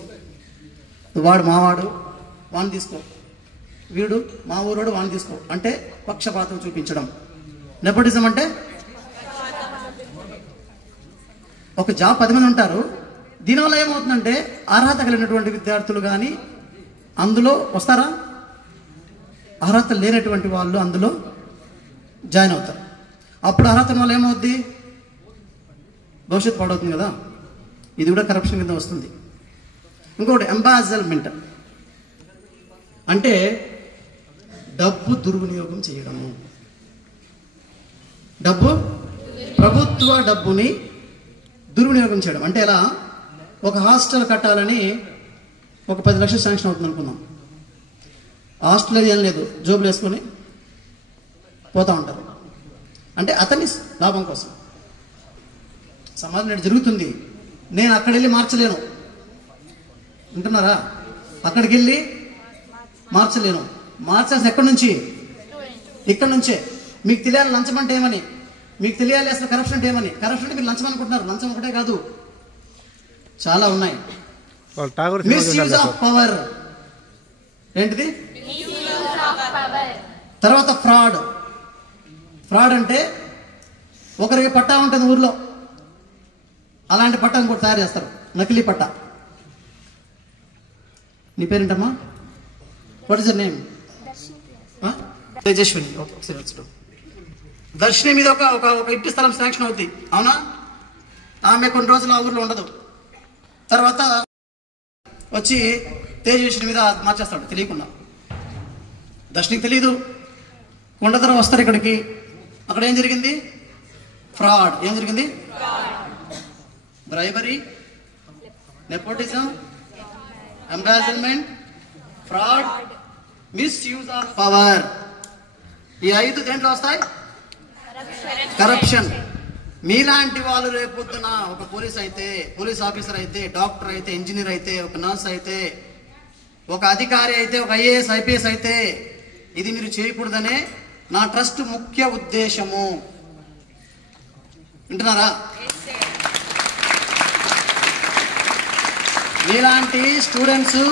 వాడు మావాడు, వాడిని తీసుకో, వీడు మా ఊరోడు, వాడిని తీసుకో అంటే పక్షపాతం చూపించడం. నెపోటిజం అంటే ఒక జాబ్ 10 మంది ఉంటారు. దీనివల్ల ఏమవుతుందంటే అర్హత కలిగినటువంటి విద్యార్థులు కానీ అందులో వస్తారా? అర్హత లేనటువంటి వాళ్ళు అందులో జాయిన్ అవుతారు. అప్పుడు అర్హత వల్ల ఏమవుద్ది? భవిష్యత్తు పాడవుతుంది కదా. ఇది కూడా కరప్షన్ కింద వస్తుంది. ఇంకొకటి ఎంబాజల్మెంట్ అంటే డబ్బు దుర్వినియోగం చేయడము. ప్రభుత్వ డబ్బుని దుర్వినియోగం చేయడం అంటే ఎలా? ఒక హాస్టల్ కట్టాలని ఒక 10 లక్షలు శాంక్షన్ అవుతుంది అనుకుందాం. హాస్టల్ ఏం లేదు, జోబులు వేసుకొని పోతూ ఉంటారు. అంటే అతని లాభం కోసం. సమాజం నేడు జరుగుతుంది. నేను అక్కడ వెళ్ళి మార్చలేను, వింటున్నారా? అక్కడికి వెళ్ళి మార్చలేను. మార్చాల్సిన ఎక్కడి నుంచి? ఇక్కడ నుంచే. మీకు తెలియాలి లంచం అంటే ఏమని, మీకు తెలియాలి అసలు కరప్షన్ అంటే ఏమని. కరప్షన్ అంటే మీరు లంచం అనుకుంటున్నారు, లంచం ఒకటే కాదు, చాలా ఉన్నాయి. మిస్యూజ్ ఆఫ్ పవర్ ఏంటిది? తర్వాత ఫ్రాడ్ అంటే ఒకరికి పట్టా ఉంటుంది ఊర్లో, అలాంటి పట్టా ఇంకోటి తయారు చేస్తారు, నకిలీ పట్టా. నీ పేరేంటమ్మా? What is your name? Tejaswini. Darshini మీద ఒక ఇంటి స్థలం శాంక్షన్ అవుతుంది, అవునా? ఆమె కొన్ని రోజులు ఆ ఊర్లో ఉండదు. తర్వాత వచ్చి తేజస్విని మీద మార్చేస్తాడు తెలియకుండా. దర్శనికి తెలియదు. కొండధర వస్తారు ఇక్కడికి. అక్కడ ఏం జరిగింది? ఫ్రాడ్. ఏం జరిగింది? Bribery, nepotism, embezzlement, fraud, misuse of power. ఈ 5 దేంట్లో వస్తాయి? కరప్షన్. మీలాంటి వాళ్ళు రేపొద్దున ఒక పోలీస్ ఆఫీసర్ అయితే, డాక్టర్ అయితే, ఇంజనీర్ అయితే, ఒక నర్స్ అయితే, ఒక అధికారి అయితే, ఒక IAS IPS అయితే, ఇది మీరు చేయకూడదనే నా ట్రస్ట్ ముఖ్య ఉద్దేశము. వింటున్నారా? మీలాంటి స్టూడెంట్స్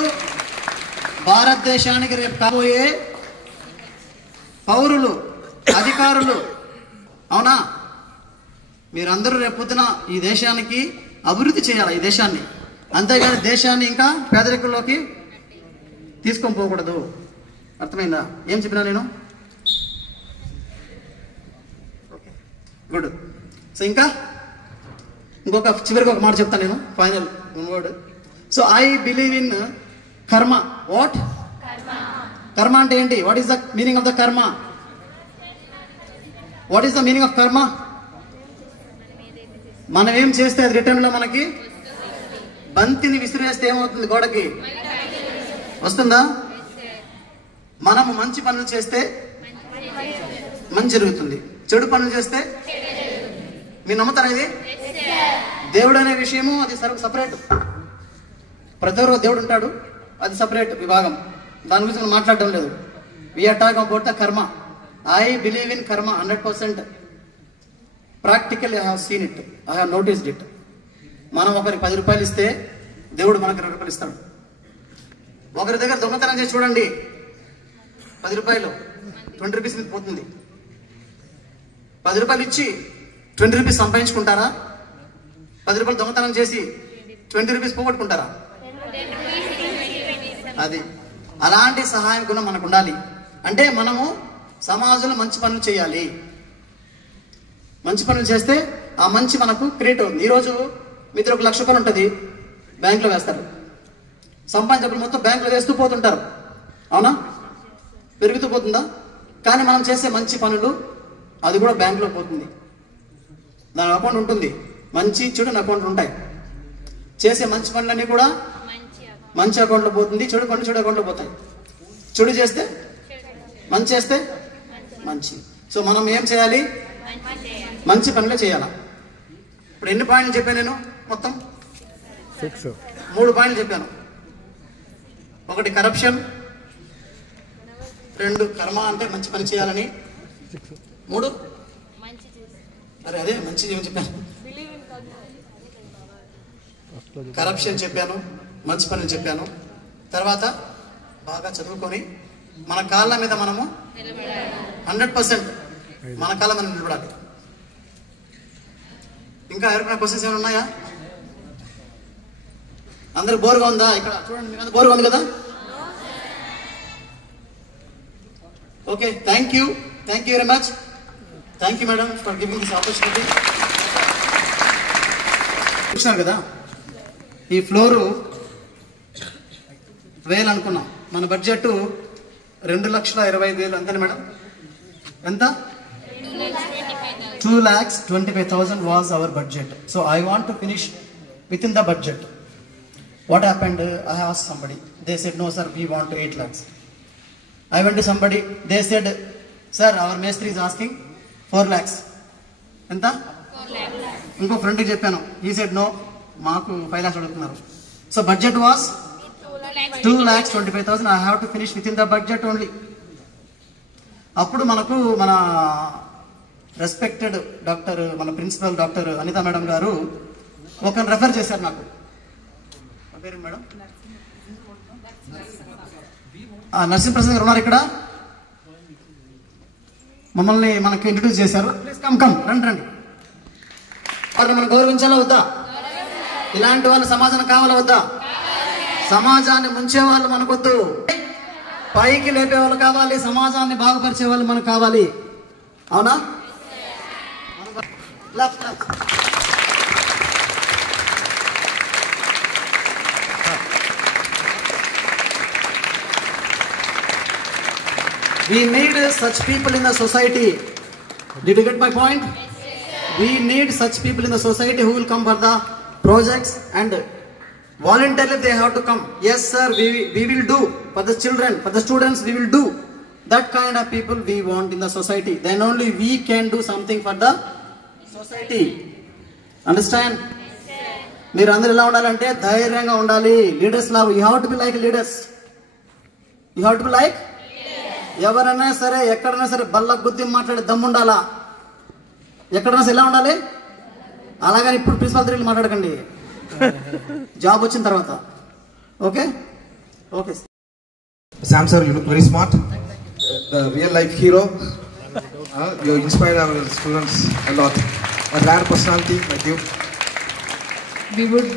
భారతదేశానికి రేపు కాబోయే పౌరులు, అధికారులు. అవునా? మీరందరూ రేపొద్దున ఈ దేశానికి అభివృద్ధి చేయాలి, ఈ దేశాన్ని. అంతేగాని దేశాన్ని ఇంకా పేదరికంలోకి తీసుకొని పోకూడదు. అర్థమైందా ఏం చెప్పినా నేను? గుడ్. సో ఇంకా చివరికి ఒక మాట చెప్తాను నేను, final word. So I believe in karma. What? కర్మ అంటే ఏంటి? What is the meaning of the karma? What is the meaning of karma? మనం ఏం చేస్తే అది రిటర్న్ లో మనకి, బంతిని విసిరేస్తే ఏమవుతుంది? గోడకి వస్తుందా? మనము మంచి పనులు చేస్తే మంచి జరుగుతుంది, చెడు పనులు చేస్తే మీరు నమ్ముతారా ఇది? దేవుడు అనే విషయము అది సపరేట్. ప్రతి ఒక్కరు దేవుడు ఉంటాడు, అది సపరేట్ విభాగం. దాని గురించి మనం మాట్లాడడం లేదు. వీఆర్ టాకింగ్ అబౌట్ ద కర్మ. ఐ బిలీవ్ ఇన్ కర్మ 100%. Practical I have seen it, I have noticed it. మనం ఒకరికి 10 రూపాయలు ఇస్తే దేవుడు మనకు 20 రూపాయలు ఇస్తాడు. ఒకరి దగ్గర దొంగతనం చేసి చూడండి, 10 రూపాయలు 20 రూపీస్ మీద పోతుంది. 10 రూపాయలు ఇచ్చి 20 రూపీస్ సంపాదించుకుంటారా? 10 రూపాయలు దొంగతనం చేసి 20 రూపీస్ పోగొట్టుకుంటారా? అది అలాంటి సహాయం గుణం మనకు ఉండాలి. అంటే మనము సమాజంలో మంచి పనులు చేయాలి. మంచి పనులు చేస్తే ఆ మంచి మనకు క్రియేట్ అవుతుంది. ఈరోజు మీ దగ్గర 1 లక్ష రూపాయలు ఉంటుంది, బ్యాంకులో వేస్తారు. సంపాదించినప్పుడు మొత్తం బ్యాంకులో వేస్తూ పోతుంటారు. అవునా? పెరుగుతూ పోతుందా? కానీ మనం చేసే మంచి పనులు అది కూడా బ్యాంకులో పోతుంది. దాని అకౌంట్ ఉంటుంది, మంచి చెడు అకౌంట్లు ఉంటాయి. చేసే మంచి పనులన్నీ కూడా మంచి అకౌంట్లో పోతుంది, చెడు పనులు చెడు అకౌంట్లో పోతాయి. చెడు చేస్తే మంచి, చేస్తే మంచి. సో మనం ఏం చేయాలి? మంచి పనులే చేయాలా. ఇప్పుడు ఎన్ని పాయింట్లు చెప్పాను నేను? మొత్తం 3 పాయింట్లు చెప్పాను. 1 కరప్షన్, 2 కర్మ అంటే మంచి పని చేయాలని, 3 అదే మంచిది ఏం చెప్పాను? కరప్షన్ చెప్పాను, మంచి పనులు చెప్పాను. తర్వాత బాగా చదువుకొని మన కాళ్ళ మీద మనము 100% మన కాళ్ళ మీద నిలబడాలి. ఇంకా ఎవరికైనా క్వశ్చన్స్ ఏమైనా ఉన్నాయా? అందరూ బోర్గా ఉందా? ఇక్కడ చూడండి, మీకు బోర్గా ఉంది కదా? Okay, thank you very much. Thank you madam for giving this opportunity. చూసారు కదా, ఈ ఫ్లోరు 1000 అనుకున్నాం. మన బడ్జెట్ 2,25,000 అంతేనా మేడం? ఎంత? 2,25,000 was our budget. So I want to finish within the budget. What happened? I asked somebody. They said, no sir, we want 8 lakhs. I went to somebody. They said, sir, our maestri is asking 4 lakhs. Enta? 4 lakhs. Inko friend ki cheppanu. He said, no, maaku 5 lakhs adugutunnaru. So budget was 2,25,000. I have to finish within the budget only. అప్పుడు మనకు మన respected doctor, మన principal doctor Anitha మేడం గారు ఒకరిని రెఫర్ చేశారు నాకు. పేరు మేడం నరసింహప్రసాద్ గారు ఉన్నారు ఇక్కడ. మమ్మల్ని మనకి ఇంట్రడ్యూస్ చేశారు. ప్లీజ్ కమ్ రండి. వారిని మనం గౌరవించాలా వద్దా? ఇలాంటి వాళ్ళు సమాజం కావాలా వద్దా? సమాజాన్ని ముంచే వాళ్ళు మనకొద్దు, పైకి లేపే వాళ్ళు కావాలి, సమాజాన్ని బాగుపరిచే వాళ్ళు మనకు కావాలి. అవునా? We need such people in the society. Did you get my point? We need such people in the society who will come for the projects and Voluntarily they have to come. Yes sir, we will do for the children, for the students we will do. That kind of people we want in the society. Then only we can do something for the society. Understand? మీరు అందరూ ఎలా ఉండాలంటే ధైర్యంగా ఉండాలి. లీడర్స్ లాగా you have to be like leaders. You have to be like ఎవరైనా సరే ఎక్కడైనా సరే బల్ల గుద్ది మాట్లాడే దమ్ము ఉండాలా. ఎక్కడైనా సరే ఎలా ఉండాలి అలాగని ఇప్పుడు ప్రిన్సిపల్ దగ్గర మాట్లాడకండి జాబ్ వచ్చిన తర్వాత. Okay okay. Sam sir, you look very smart. The real life hero. You inspire our students a lot. A rare personality like you. We would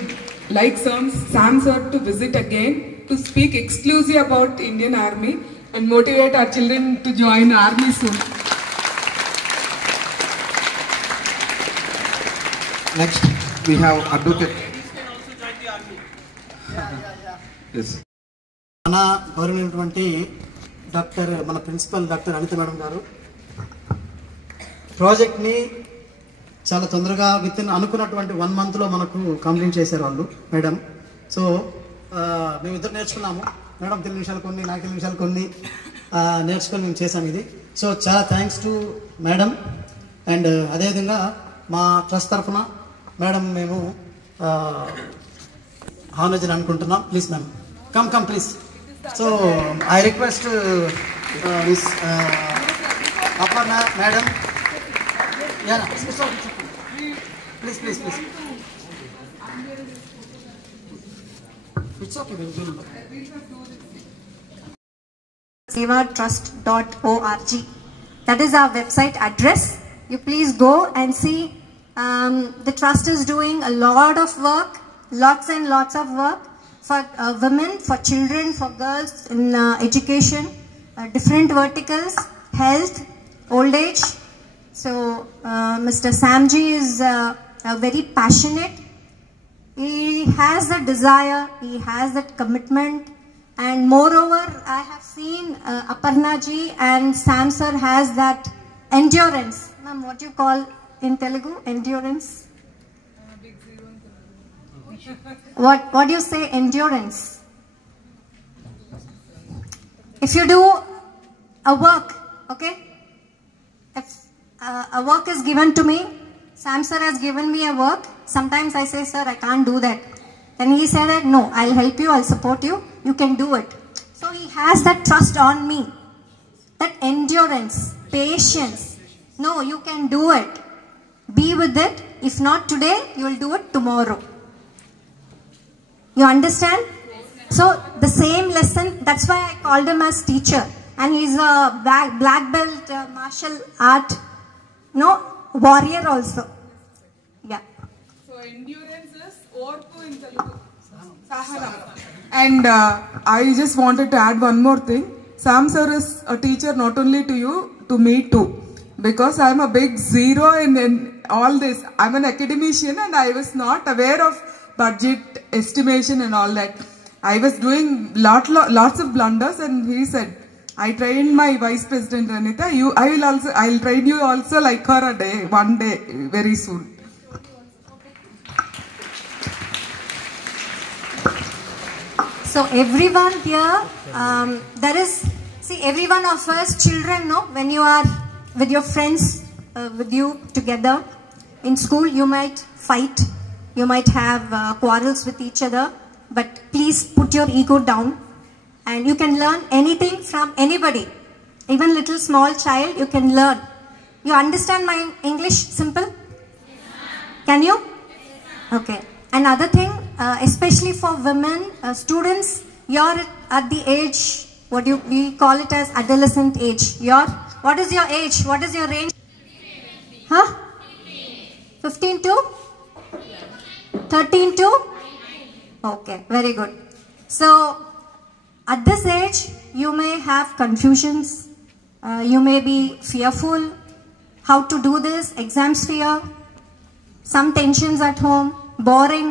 like Sam sir to visit again to speak exclusively about Indian Army and motivate our children to join Army soon. Next, we have Advocate. Yes. మన గౌరవమైనటువంటి మన principal doctor Anitha మేడం గారు ప్రాజెక్ట్ని చాలా తొందరగా అనుకున్నటువంటి 1 monthలో మనకు కంప్లీట్ చేశారు వాళ్ళు మేడం. సో మేము ఇద్దరు నేర్చుకున్నాము. మేడం 3 నిమిషాలు కొన్ని, నాకు 3 నిమిషాలు కొన్ని నేర్చుకొని మేము చేసాము ఇది. సో చాలా థ్యాంక్స్ టు మేడం. అండ్ అదేవిధంగా మా ట్రస్ట్ తరఫున మేడం మేము హానర్ అనుకుంటున్నాం. Please ma'am come please. So I request Miss Aparna Madam. Yeah, please. It's okay. sevatrust.org. That is our website address. You please go and see. The trust is doing a lot of work, lots and lots of work. For women, for children, for girls in education, different verticals, health, old age. So Mr. Samji is very passionate. He has the desire, he has that commitment, and moreover I have seen Aparna ji and Sam sir has that endurance. Ma'am, what do you call in Telugu endurance? What do you say endurance? If you do a work, okay, if a work is given to me, Sam sir has given me a work, sometimes I say sir I can't do that, then he said that no, I'll help you, I'll support you, you can do it. So he has that trust on me, that endurance, patience. No, you can do it, be with it. If not today, you will do it tomorrow. You understand? So the same lesson, that's why I called him as teacher, and he's a black belt martial art warrior also. Yeah. So endurance is orpu in Telugu. Sahana. And I just wanted to add one more thing. Sam sir is a teacher not only to you, to me too, because I'm a big zero in all this. I'm an academician and I was not aware of budget estimation and all that. I was doing lots of blunders, and he said, I trained my vice president Anita. I'll train you also like her one day very soon. So everyone here, every one of us children, when you are with your friends, with you together in school, you might fight. You might have quarrels with each other, but please put your ego down, and you can learn anything from anybody. Even little small child, you can learn. You understand my English simple? Can you? Okay. Another thing, especially for women, students, you're at the age, we call it as adolescent age. What is your age? What is your range? 15 to? 13 to? Okay, very good. So, at this age, you may have confusions, you may be fearful, how to do this, exams fear, some tensions at home, boring.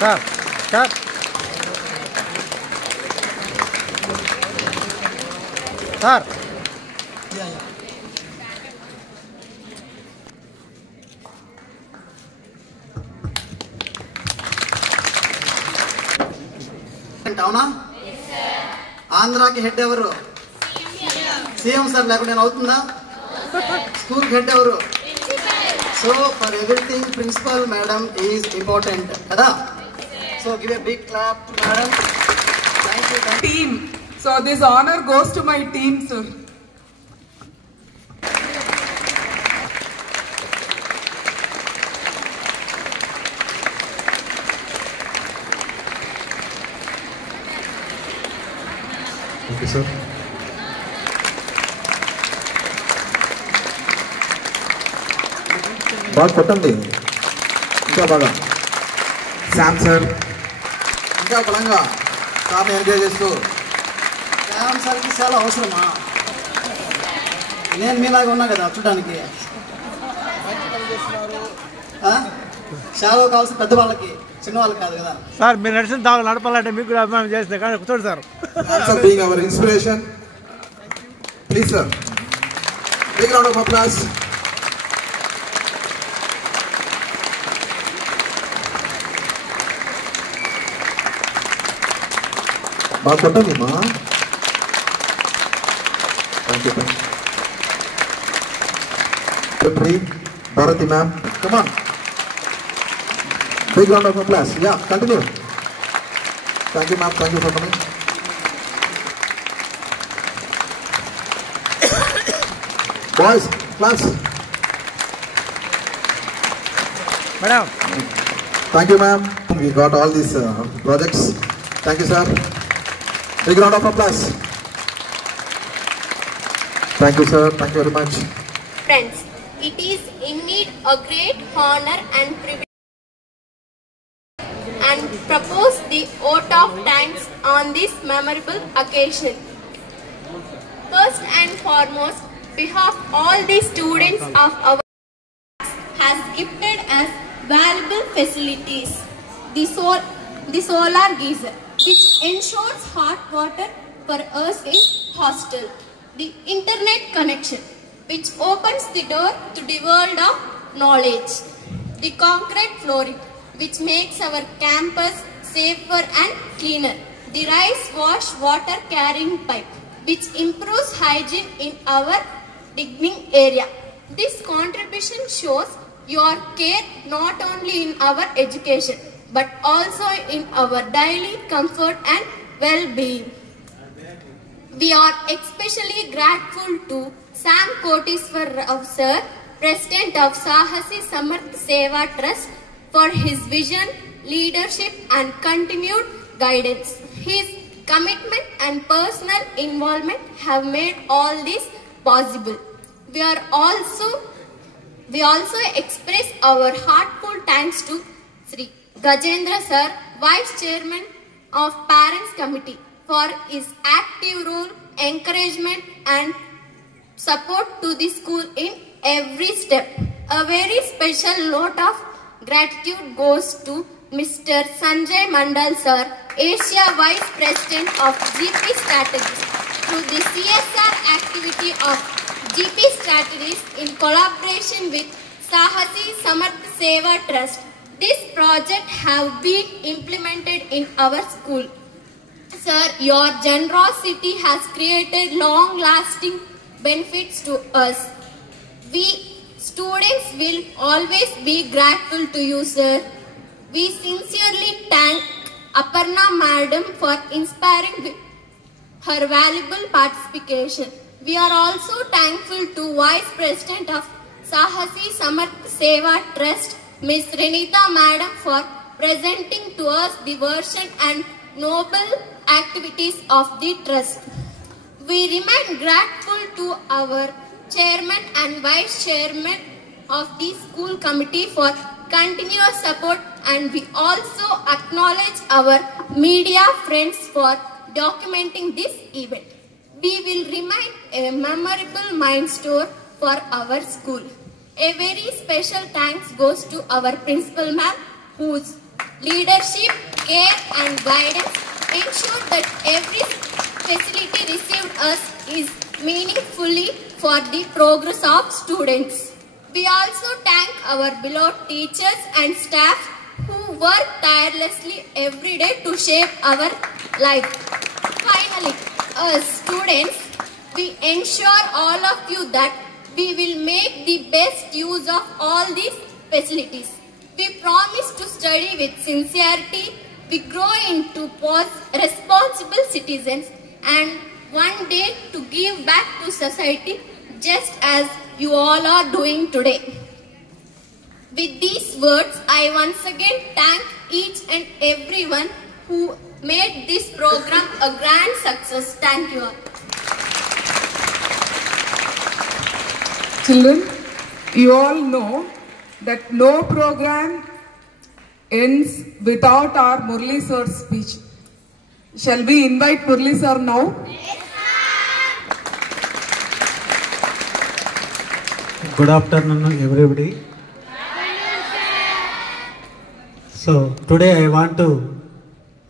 Sir sir sir అవునా? ఆంధ్రాకి head ఎవరు? CM sir లేకుండా నేను అవుతుందా? School head ఎవరు? So for everything principal madam is important కదా. So give a big clap to madam. Thank you. Team. So this honor goes to my team, sir. Thank you, sir. బాగా కొట్టండి, ఇంకా బాగా. Sam sir ఇంకా బలంగా సార్ని ఎంకరేజ్ చేస్తూ. శ్యామ్ సార్కి చాలా అవసరమా? నేను మీలాగా ఉన్నా కదా చూడడానికి. చాలా కావాల్సిన పెద్దవాళ్ళకి, చిన్నవాళ్ళకి కాదు కదా. సార్ మీరు నడిచిన దావులు నడపాలంటే మీకు కూడా అభిమానం చేస్తే కానీ కూర్చోండి sir. Sir being our inspiration. Please sir, big round of applause. బాగా కొట్టండి మా. Thank you. Secretary Bharati ma'am, come on. Big round of applause. Yeah, continue. Thank you ma'am, thank you for coming. Boys, class. Madam. Thank you ma'am. We got all these projects. Thank you sir. Big round of applause. Thank you sir, thank you very much. Friends, it is indeed a great honor and privilege and propose the vote of thanks on this memorable occasion. First and foremost, behalf all the students of our has gifted us valuable facilities. The solar geyser, which ensures hot water for us in hostel. The internet connection, which opens the door to the world of knowledge. The concrete flooring, which makes our campus safer and cleaner. The rice wash water carrying pipe, which improves hygiene in our digging area. This contribution shows your care not only in our education, but also in our daily comfort and well-being. We are especially grateful to Sam Kotiswar Rao sir, President of Sahasi Samarth Seva Trust, for his vision, leadership and continued guidance. His commitment and personal involvement have made all this possible. We also express our heartfelt thanks to Sri Gajendra sir, Vice Chairman of Parents Committee, for his active role, encouragement and support to the school in every step. A very special note of gratitude goes to Mr. Sanjay Mandal sir, Asia Vice President of GP Strategies. Through the CSR activity of GP Strategies in collaboration with Sahasi Samarth Seva Trust, this project have been implemented in our school. Sir, your generosity has created long-lasting benefits to us. We students will always be grateful to you, sir. We sincerely thank Aparna Madam for inspiring her valuable participation. We are also thankful to Vice President of Sahasi Samarth Seva Trust, Ms. Renita Madam, for presenting to us the version and noble activities of the trust. We remain grateful to our chairman and vice chairman of the school committee for continuous support, and we also acknowledge our media friends for documenting this event. We will remain a memorable milestone for our school. A very special thanks goes to our principal ma'am, whose leadership, care and guidance ensure that every facility received us is meaningfully for the progress of students. We also thank our beloved teachers and staff who work tirelessly every day to shape our life. Finally, as students, we ensure all of you that we will make the best use of all these facilities. We promise to study with sincerity, we grow into responsible citizens and one day to give back to society just as you all are doing today. With these words, I once again thank each and everyone who made this program a grand success. Thank you all. Children, you all know that no program ends without our Murli sir's speech. Shall we invite Murli sir now? Good afternoon, everybody. So today I want to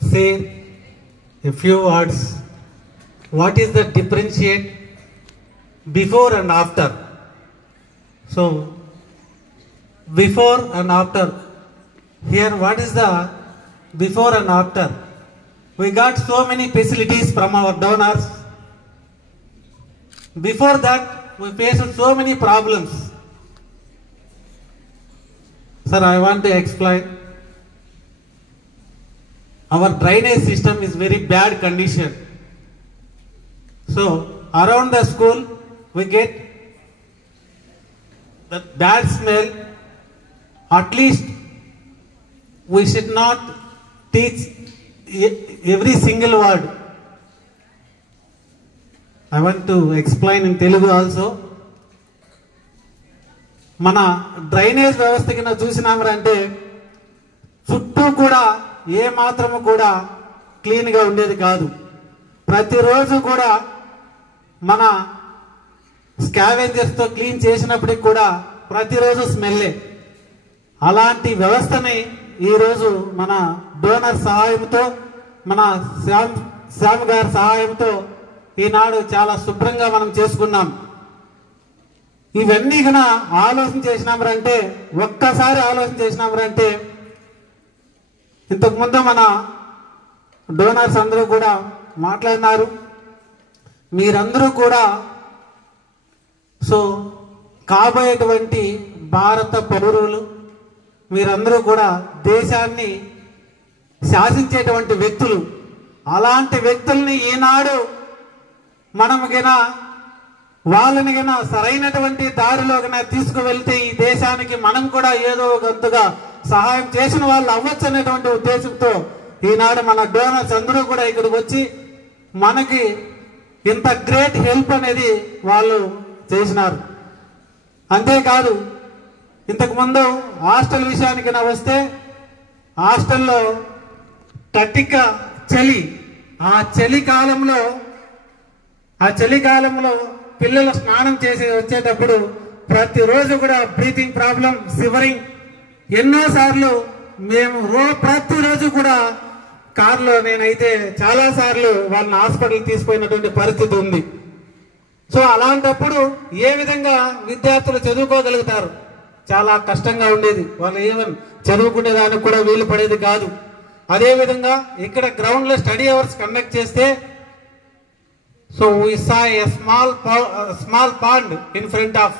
say a few words. What is the differentiate before and after? So before and after. Here what is the before and after? We got so many facilities from our donors. Before that we faced so many problems. Sir, I want to explain. Our drainage system is very bad condition. So around the school we get the bad smell. At least we should not teach every single word. I want to explain in Telugu also. Mana drainage వ్యవస్థకి నా చూసినామరంటే చుట్టూ కూడా ఏ మాత్రము కూడా క్లీన్ గా ఉండేది కాదు. ప్రతిరోజు కూడా మన స్కావెంజర్స్ తో క్లీన్ చేసినప్పటికి కూడా ప్రతిరోజు స్మెల్లే. అలాంటి వ్యవస్థని ఈ రోజు మన డోనర్ సహాయంతో మన శ్యామ్ గారి సహాయంతో ఈనాడు చాలా శుభ్రంగా మనం చేసుకున్నాం. ఇవన్నీ కన్నా ఆలోచన చేసినామరంటే ఒక్కసారి ఆలోచన చేసినామరంటే ఇంతకుముందు మన డోనర్స్ అందరూ కూడా మాట్లాడినారు. మీరందరూ కూడా సో కాబోయేటువంటి భారత పౌరులు, మీరందరూ కూడా దేశాన్ని శాసించేటువంటి వ్యక్తులు. అలాంటి వ్యక్తుల్ని ఈనాడు మనం గినా వాళ్ళని గినా సరైనటువంటి దారిలో గినా తీసుకువెళ్తే ఈ దేశానికి మనం కూడా ఏదో గంతుగా సహాయం చేసిన వాళ్ళు అవ్వచ్చు అనేటువంటి ఉద్దేశంతో ఈనాడు మన డోనర్స్ అందరూ కూడా ఇక్కడికి వచ్చి మనకి ఇంత గ్రేట్ హెల్ప్ అనేది వాళ్ళు చేసినారు. అంతేకాదు ఇంతకుముందు హాస్టల్ విషయానికి నా వస్తే హాస్టల్లో కటిక చలి, ఆ చలికాలంలో పిల్లలు స్నానం చేసి వచ్చేటప్పుడు ప్రతిరోజు కూడా బ్రీతింగ్ ప్రాబ్లం, సివరింగ్ ఎన్నోసార్లు మేము ప్రతిరోజు కూడా కారులో నేనైతే చాలా సార్లు వాళ్ళని హాస్పిటల్ తీసుకుపోయినటువంటి పరిస్థితి ఉంది. సో అలాంటప్పుడు ఏ విధంగా విద్యార్థులు చదువుకోగలుగుతారు? చాలా కష్టంగా ఉండేది. వాళ్ళు ఈవెన్ చదువుకునే దానికి కూడా వీలు పడేది కాదు. అదేవిధంగా ఇక్కడ గ్రౌండ్ లో స్టడీ అవర్స్ కండక్ట్ చేస్తే so we saw a small pond in front of.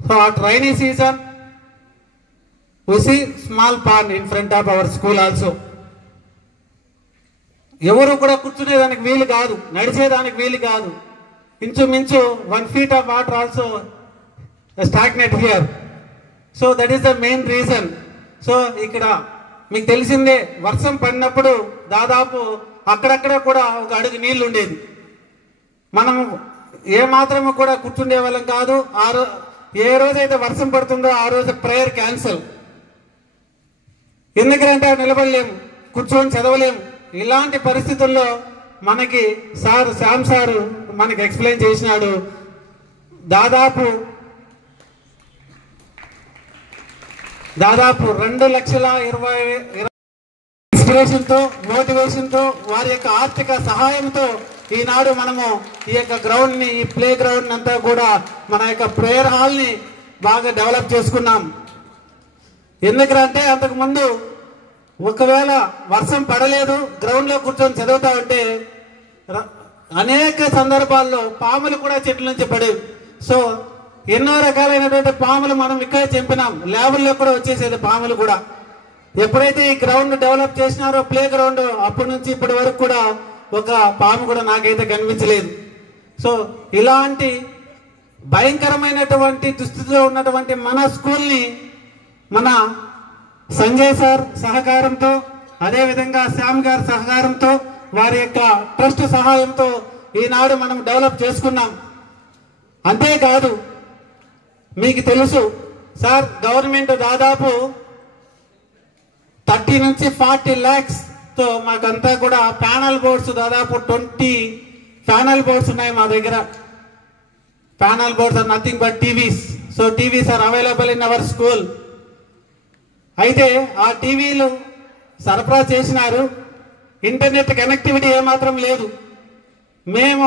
So at rainy season we see small pond in front of our school also. ఎవరు కూడా కూర్చునేదానికి వీలు కాదు, నడిచేదానికి వీలు కాదు. ఇంచుమించు 1 feet of water also stagnate here. So that is the main reason. So ఇక్కడ మీకు తెలిసిందే, వర్షం పడినప్పుడు దాదాపు అక్కడక్కడ కూడా ఒక అడుగు నీళ్లు ఉండేది. మనం ఏ మాత్రము కూడా కూర్చుండే వాళ్ళం కాదు. ఏ రోజైతే వర్షం పడుతుందో ఆ రోజు ప్రేయర్ క్యాన్సల్. ఎందుకంటే నిలబడలేము, కూర్చొని చదవలేము. ఇలాంటి పరిస్థితుల్లో మనకి శ్యామ్ సారు మనకి ఎక్స్ప్లెయిన్ చేసినాడు. దాదాపు దాదాపు 2,20,000 ఇన్స్పిరేషన్తో, మోటివేషన్తో, వారి యొక్క ఆర్థిక సహాయంతో ఈనాడు మనము ఈ యొక్క గ్రౌండ్ని, ఈ ప్లే గ్రౌండ్ అంతా కూడా మన యొక్క ప్రేయర్ హాల్ని బాగా డెవలప్ చేసుకున్నాం. ఎందుకంటే అంతకుముందు ఒకవేళ వర్షం పడలేదు, గ్రౌండ్లో కూర్చొని చదువుతా ఉంటే అనేక సందర్భాల్లో పాములు కూడా చెట్ల నుంచి పడేవి. సో ఎన్నో రకాలైనటువంటి పాములు మనం ఇక్కడే చంపినాం. ల్యాబుల్లో కూడా వచ్చేసేది పాములు కూడా. ఎప్పుడైతే ఈ గ్రౌండ్ డెవలప్ చేసినారో ప్లే గ్రౌండ్, అప్పటి నుంచి ఇప్పటి వరకు కూడా ఒక పాము కూడా నాకైతే కనిపించలేదు. సో ఇలాంటి భయంకరమైనటువంటి దుస్థితిలో ఉన్నటువంటి మన స్కూల్ని మన సంజయ్ సార్ సహకారంతో, అదేవిధంగా శ్యామ్ గారి సహకారంతో, వారి యొక్క ట్రస్ట్ సహాయంతో ఈనాడు మనం డెవలప్ చేసుకున్నాం. అంతేకాదు మీకు తెలుసు సార్, గవర్నమెంట్ దాదాపు 30 నుంచి 40 lakhsతో మాకంతా కూడా ప్యానల్ బోర్డ్స్, దాదాపు 20 ప్యానల్ బోర్డ్స్ ఉన్నాయి మా దగ్గర. Panel boards are nothing but TVs. So TVs are available in our school. అయితే ఆ టీవీలు సరఫరా చేసినారు, ఇంటర్నెట్ కనెక్టివిటీ ఏమాత్రం లేదు. మేము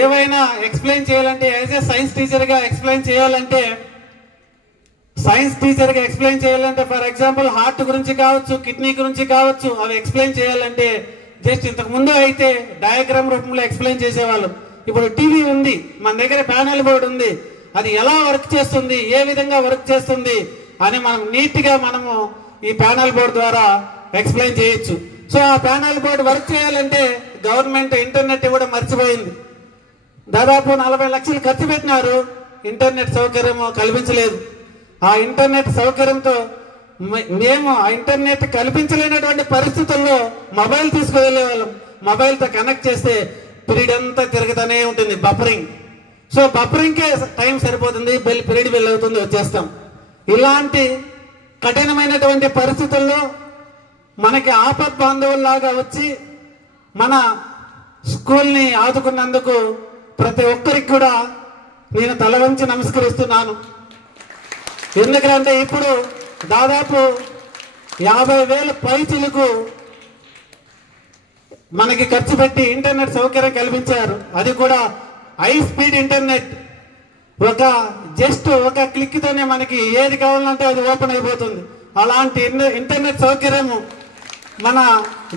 ఏవైనా ఎక్స్ప్లెయిన్ చేయాలంటే, యాజ్ ఏ సైన్స్ టీచర్గా ఎక్స్ప్లెయిన్ చేయాలంటే, ఫర్ ఎగ్జాంపుల్ హార్ట్ గురించి కావచ్చు, కిడ్నీ గురించి కావచ్చు, అవి ఎక్స్ప్లెయిన్ చేయాలంటే జస్ట్ ఇంతకు ముందు అయితే డయాగ్రామ్ రూపంలో ఎక్స్ప్లెయిన్ చేసేవాళ్ళు. ఇప్పుడు టీవీ ఉంది, మన దగ్గర ప్యానల్ బోర్డు ఉంది, అది ఎలా వర్క్ చేస్తుంది, ఏ విధంగా వర్క్ చేస్తుంది అని మనం నీట్గా మనము ఈ ప్యానల్ బోర్డు ద్వారా ఎక్స్ప్లెయిన్ చేయొచ్చు. సో ఆ ప్యానల్ బోర్డు వర్క్ చేయాలంటే గవర్నమెంట్ ఇంటర్నెట్ ఇవ్వడం మర్చిపోయింది. దాదాపు 40 లక్షలు ఖర్చు పెట్టినారు, ఇంటర్నెట్ సౌకర్యం కల్పించలేదు. ఆ ఇంటర్నెట్ సౌకర్యంతో మేము ఆ ఇంటర్నెట్ కల్పించలేనటువంటి పరిస్థితుల్లో మొబైల్ తీసుకువెళ్ళే వాళ్ళం. మొబైల్తో కనెక్ట్ చేస్తే పీరియడ్ అంతా తిరుగుతూనే ఉంటుంది, బఫరింగ్. సో బఫరింగ్కే టైం సరిపోతుంది, పీరియడ్ బిల్ అవుతుంది, వచ్చేస్తాం. ఇలాంటి కఠినమైనటువంటి పరిస్థితుల్లో మనకి ఆపత్ బాంధవుల్లాగా వచ్చి మన స్కూల్ని ఆదుకున్నందుకు ప్రతి ఒక్కరికి కూడా నేను తల వంచి నమస్కరిస్తున్నాను. ఎందుకంటే ఇప్పుడు దాదాపు 50,000 పైచిలకు మనకి ఖర్చు పెట్టి ఇంటర్నెట్ సౌకర్యం కల్పించారు. అది కూడా హై స్పీడ్ ఇంటర్నెట్. జస్ట్ ఒక క్లిక్ తోనే మనకి ఏది కావాలంటే అది ఓపెన్ అయిపోతుంది. అలాంటి ఇంటర్నెట్ సౌకర్యము మన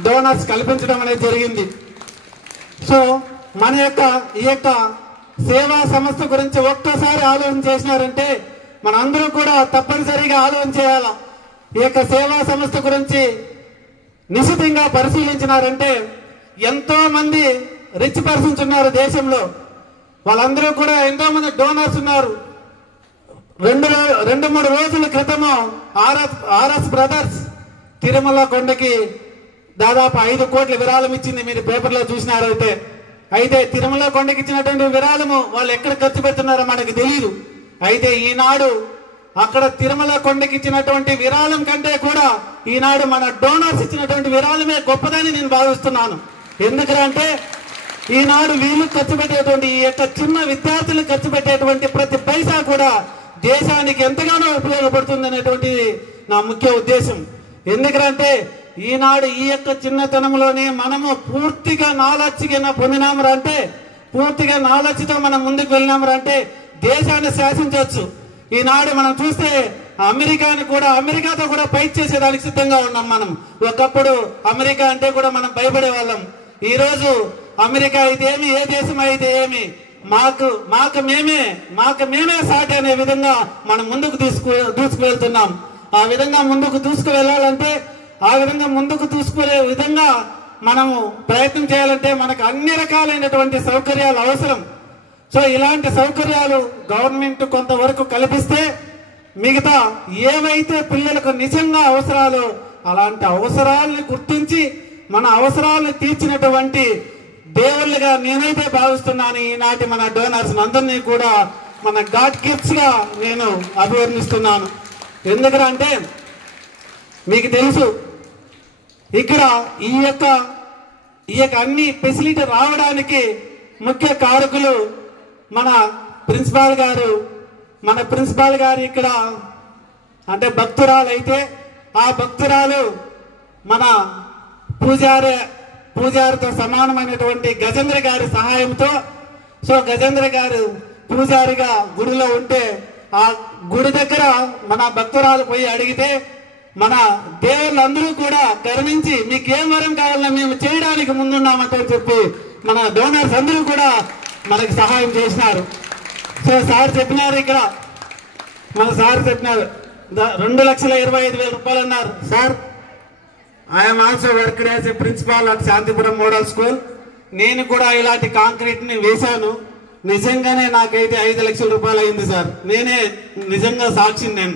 డోనర్స్ కల్పించడం అనేది జరిగింది. సో మన యొక్క ఈ యొక్క సేవా సంస్థ గురించి ఒక్కసారి ఆలోచన చేసినారంటే మనందరూ కూడా తప్పనిసరిగా ఆలోచన చేయాల. ఈ యొక్క సేవా సంస్థ గురించి నిశితంగా పరిశీలించినారంటే ఎంతో మంది రిచ్ పర్సన్స్ ఉన్నారు దేశంలో. వాళ్ళందరూ కూడా ఎంతో మంది డోనర్స్ ఉన్నారు. 2-3 రోజుల క్రితము ఆర్ఎస్ బ్రదర్స్ తిరుమల కొండకి దాదాపు 5 కోట్ల విరాళం ఇచ్చింది. మీరు పేపర్లో చూసినారైతే. అయితే తిరుమల కొండకి ఇచ్చినటువంటి విరాళము వాళ్ళు ఎక్కడ ఖర్చు పెడుతున్నారో మనకు తెలియదు. అయితే ఈనాడు అక్కడ తిరుమల కొండకి ఇచ్చినటువంటి విరాళం కంటే కూడా ఈనాడు మన డోనర్స్ ఇచ్చినటువంటి విరాళమే గొప్పదని నేను భావిస్తున్నాను. ఎందుకంటే ఈనాడు వీళ్ళు ఖర్చు పెట్టేటువంటి ఈ యొక్క చిన్న విద్యార్థులు ఖర్చు పెట్టేటువంటి ప్రతి పైసా కూడా దేశానికి ఎంతగానో ఉపయోగపడుతుంది అనేటువంటిది నా ముఖ్య ఉద్దేశం. ఎందుకంటే ఈనాడు ఈ యొక్క చిన్నతనంలోనే మనము పూర్తిగా నాలెడ్జ్గా పొందినామరా అంటే, పూర్తిగా నాలెడ్జ్తో మనం ముందుకు వెళ్ళినామరా దేశాన్ని శాసించవచ్చు. ఈనాడు మనం చూస్తే అమెరికాతో కూడా ఫైట్ చేసేదానికి సిద్ధంగా ఉన్నాం మనం. ఒకప్పుడు అమెరికా అంటే కూడా మనం భయపడే వాళ్ళం. ఈ రోజు అమెరికా అయితే ఏమి, ఏ దేశం అయితే ఏమి, మాకు మేమే సాటి అనే విధంగా మనం ముందుకు దూసుకువెళ్తున్నాం. ఆ విధంగా ముందుకు దూసుకువెళ్ళాలంటే, ఆ విధంగా ముందుకు దూసుకునే విధంగా మనము ప్రయత్నం చేయాలంటే మనకు అన్ని రకాలైనటువంటి సౌకర్యాలు అవసరం. సో ఇలాంటి సౌకర్యాలు గవర్నమెంట్ కొంతవరకు కల్పిస్తే మిగతా ఏవైతే పిల్లలకు నిజంగా అవసరాలు, అలాంటి అవసరాలను గుర్తించి మన అవసరాలను తీర్చినటువంటి దేవుళ్ళుగా నేనైతే భావిస్తున్నాను. ఈనాటి మన డోనర్స్ అందరినీ కూడా మన గాడ్ గిఫ్ట్స్ గా నేను అభివర్ణిస్తున్నాను. ఎందుకంటే మీకు తెలుసు ఇక్కడ ఈ యొక్క అన్ని ఫెసిలిటీ రావడానికి ముఖ్య కారకులు మన ప్రిన్సిపాల్ గారు ఇక్కడ అంటే భక్తురాలు అయితే ఆ భక్తురాలు మన పూజారితో సమానమైనటువంటి గజేంద్ర గారి సహాయంతో, సో గజేంద్ర గారు పూజారిగా గుడిలో ఉంటే ఆ గుడి దగ్గర మన భక్తురాలు పోయి అడిగితే మన దేవుళ్ళందరూ కూడా కరుణించి మీకేం వరం కావాలన్నా మేము చేయడానికి ముందున్నామంటే చెప్పి మన డోనర్స్ అందరూ కూడా మనకి సహాయం చేసినారు. సో సార్ చెప్పినారు, ఇక్కడ మన సార్ చెప్పినారు 2,25,000 రూపాయలు అన్నారు. Sir, I'm also worked as a principal at Shantipuram model school. నేను కూడా ఇలాంటి కాంక్రీట్ ని వేశాను. నిజంగానే నాకైతే 5 లక్షల రూపాయలు అయింది సార్. నేనే నిజంగా సాక్షిని.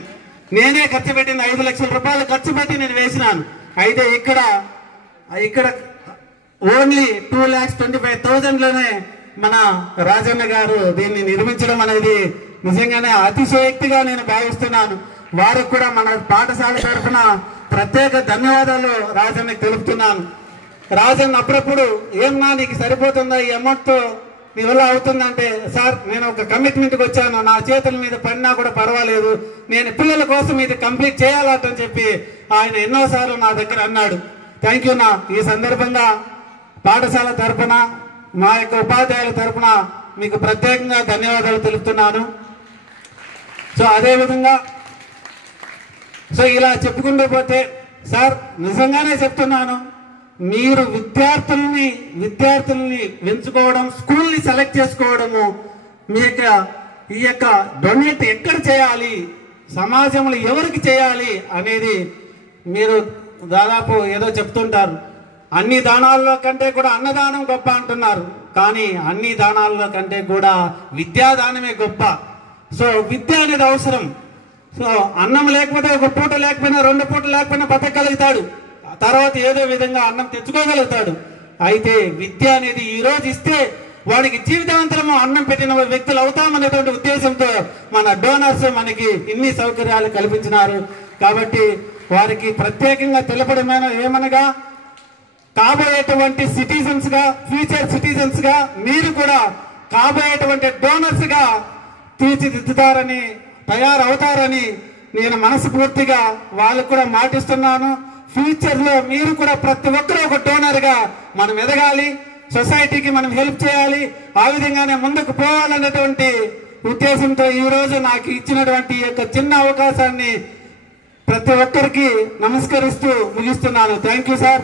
నేనే ఖర్చు పెట్టింది 5 లక్షల రూపాయలు ఖర్చు పెట్టి నేను వేసినాను. అయితే ఇక్కడ ఓన్లీ 2,25,000లోనే మన రాజన్న గారు దీన్ని నిర్మించడం అనేది నిజంగానే అతిశయోక్తిగా నేను భావిస్తున్నాను. వారికి కూడా మన పాఠశాల తరఫున ప్రత్యేక ధన్యవాదాలు రాజన్నకి తెలుపుతున్నాను. రాజన్న అప్పుడప్పుడు ఏమన్నా నీకు సరిపోతుందా ఈ అమౌంట్తో నీ వల్ల అవుతుందంటే, సార్ నేను ఒక కమిట్మెంట్కి వచ్చాను, నా చేతుల మీద పడినా కూడా పర్వాలేదు, నేను పిల్లల కోసం ఇది కంప్లీట్ చేయాలని చెప్పి ఆయన ఎన్నోసార్లు నా దగ్గర అన్నాడు. థ్యాంక్ యూ నా. ఈ సందర్భంగా పాఠశాల తరఫున మా యొక్క ఉపాధ్యాయుల తరఫున మీకు ప్రత్యేకంగా ధన్యవాదాలు తెలుపుతున్నాను. సో అదేవిధంగా సో ఇలా చెప్పుకుంటూ పోతే సార్ నిజంగానే చెప్తున్నాను, మీరు విద్యార్థుల్ని ఎంచుకోవడం, స్కూల్ని సెలెక్ట్ చేసుకోవడము, మీ ఈ యొక్క డొనేట్ ఎక్కడ చేయాలి, సమాజంలో ఎవరికి చేయాలి అనేది మీరు దాదాపు ఏదో చెప్తుంటారు. అన్ని దానాల్లో కంటే కూడా అన్నదానం గొప్ప అంటున్నారు. కానీ అన్ని దానాల్లో కంటే కూడా విద్యాదానమే గొప్ప. సో విద్య అనేది అవసరం. సో అన్నం లేకపోతే ఒక పూట లేకపోయినా 2 పూటలు లేకపోయినా బతకగలుగుతాడు. తర్వాత ఏదో విధంగా అన్నం తెచ్చుకోగలుగుతాడు. అయితే విద్య అనేది ఈ రోజు ఇస్తే వాడికి జీవితాంతరము అన్నం పెట్టిన వ్యక్తులు అవుతామనేటువంటి ఉద్దేశంతో మన డోనర్స్ మనకి ఇన్ని సౌకర్యాలు కల్పించినారు. కాబట్టి వారికి ప్రత్యేకంగా తెలపడమైన ఏమనగా, కాబోయేటువంటి సిటిజన్స్ గా, ఫ్యూచర్ సిటిజన్స్ గా మీరు కూడా కాబోయేటువంటి డోనర్స్ గా తీర్చిదిద్దుతారని, తయారవుతారని నేను మనస్ఫూర్తిగా వాళ్ళకు కూడా మాటిస్తున్నాను. ఫ్యూచర్ లో మీరు కూడా ప్రతి ఒక్కరూ ఒక డోనర్ గా మనం ఎదగాలి, సొసైటీకి మనం హెల్ప్ చేయాలి, ఆ విధంగానే ముందుకు పోవాలనేటువంటి ఉద్దేశంతో ఈ రోజు నాకు ఇచ్చినటువంటి యొక్క చిన్న అవకాశాన్ని ప్రతి ఒక్కరికి నమస్కరిస్తూ ముగిస్తున్నాను. Thank you sir.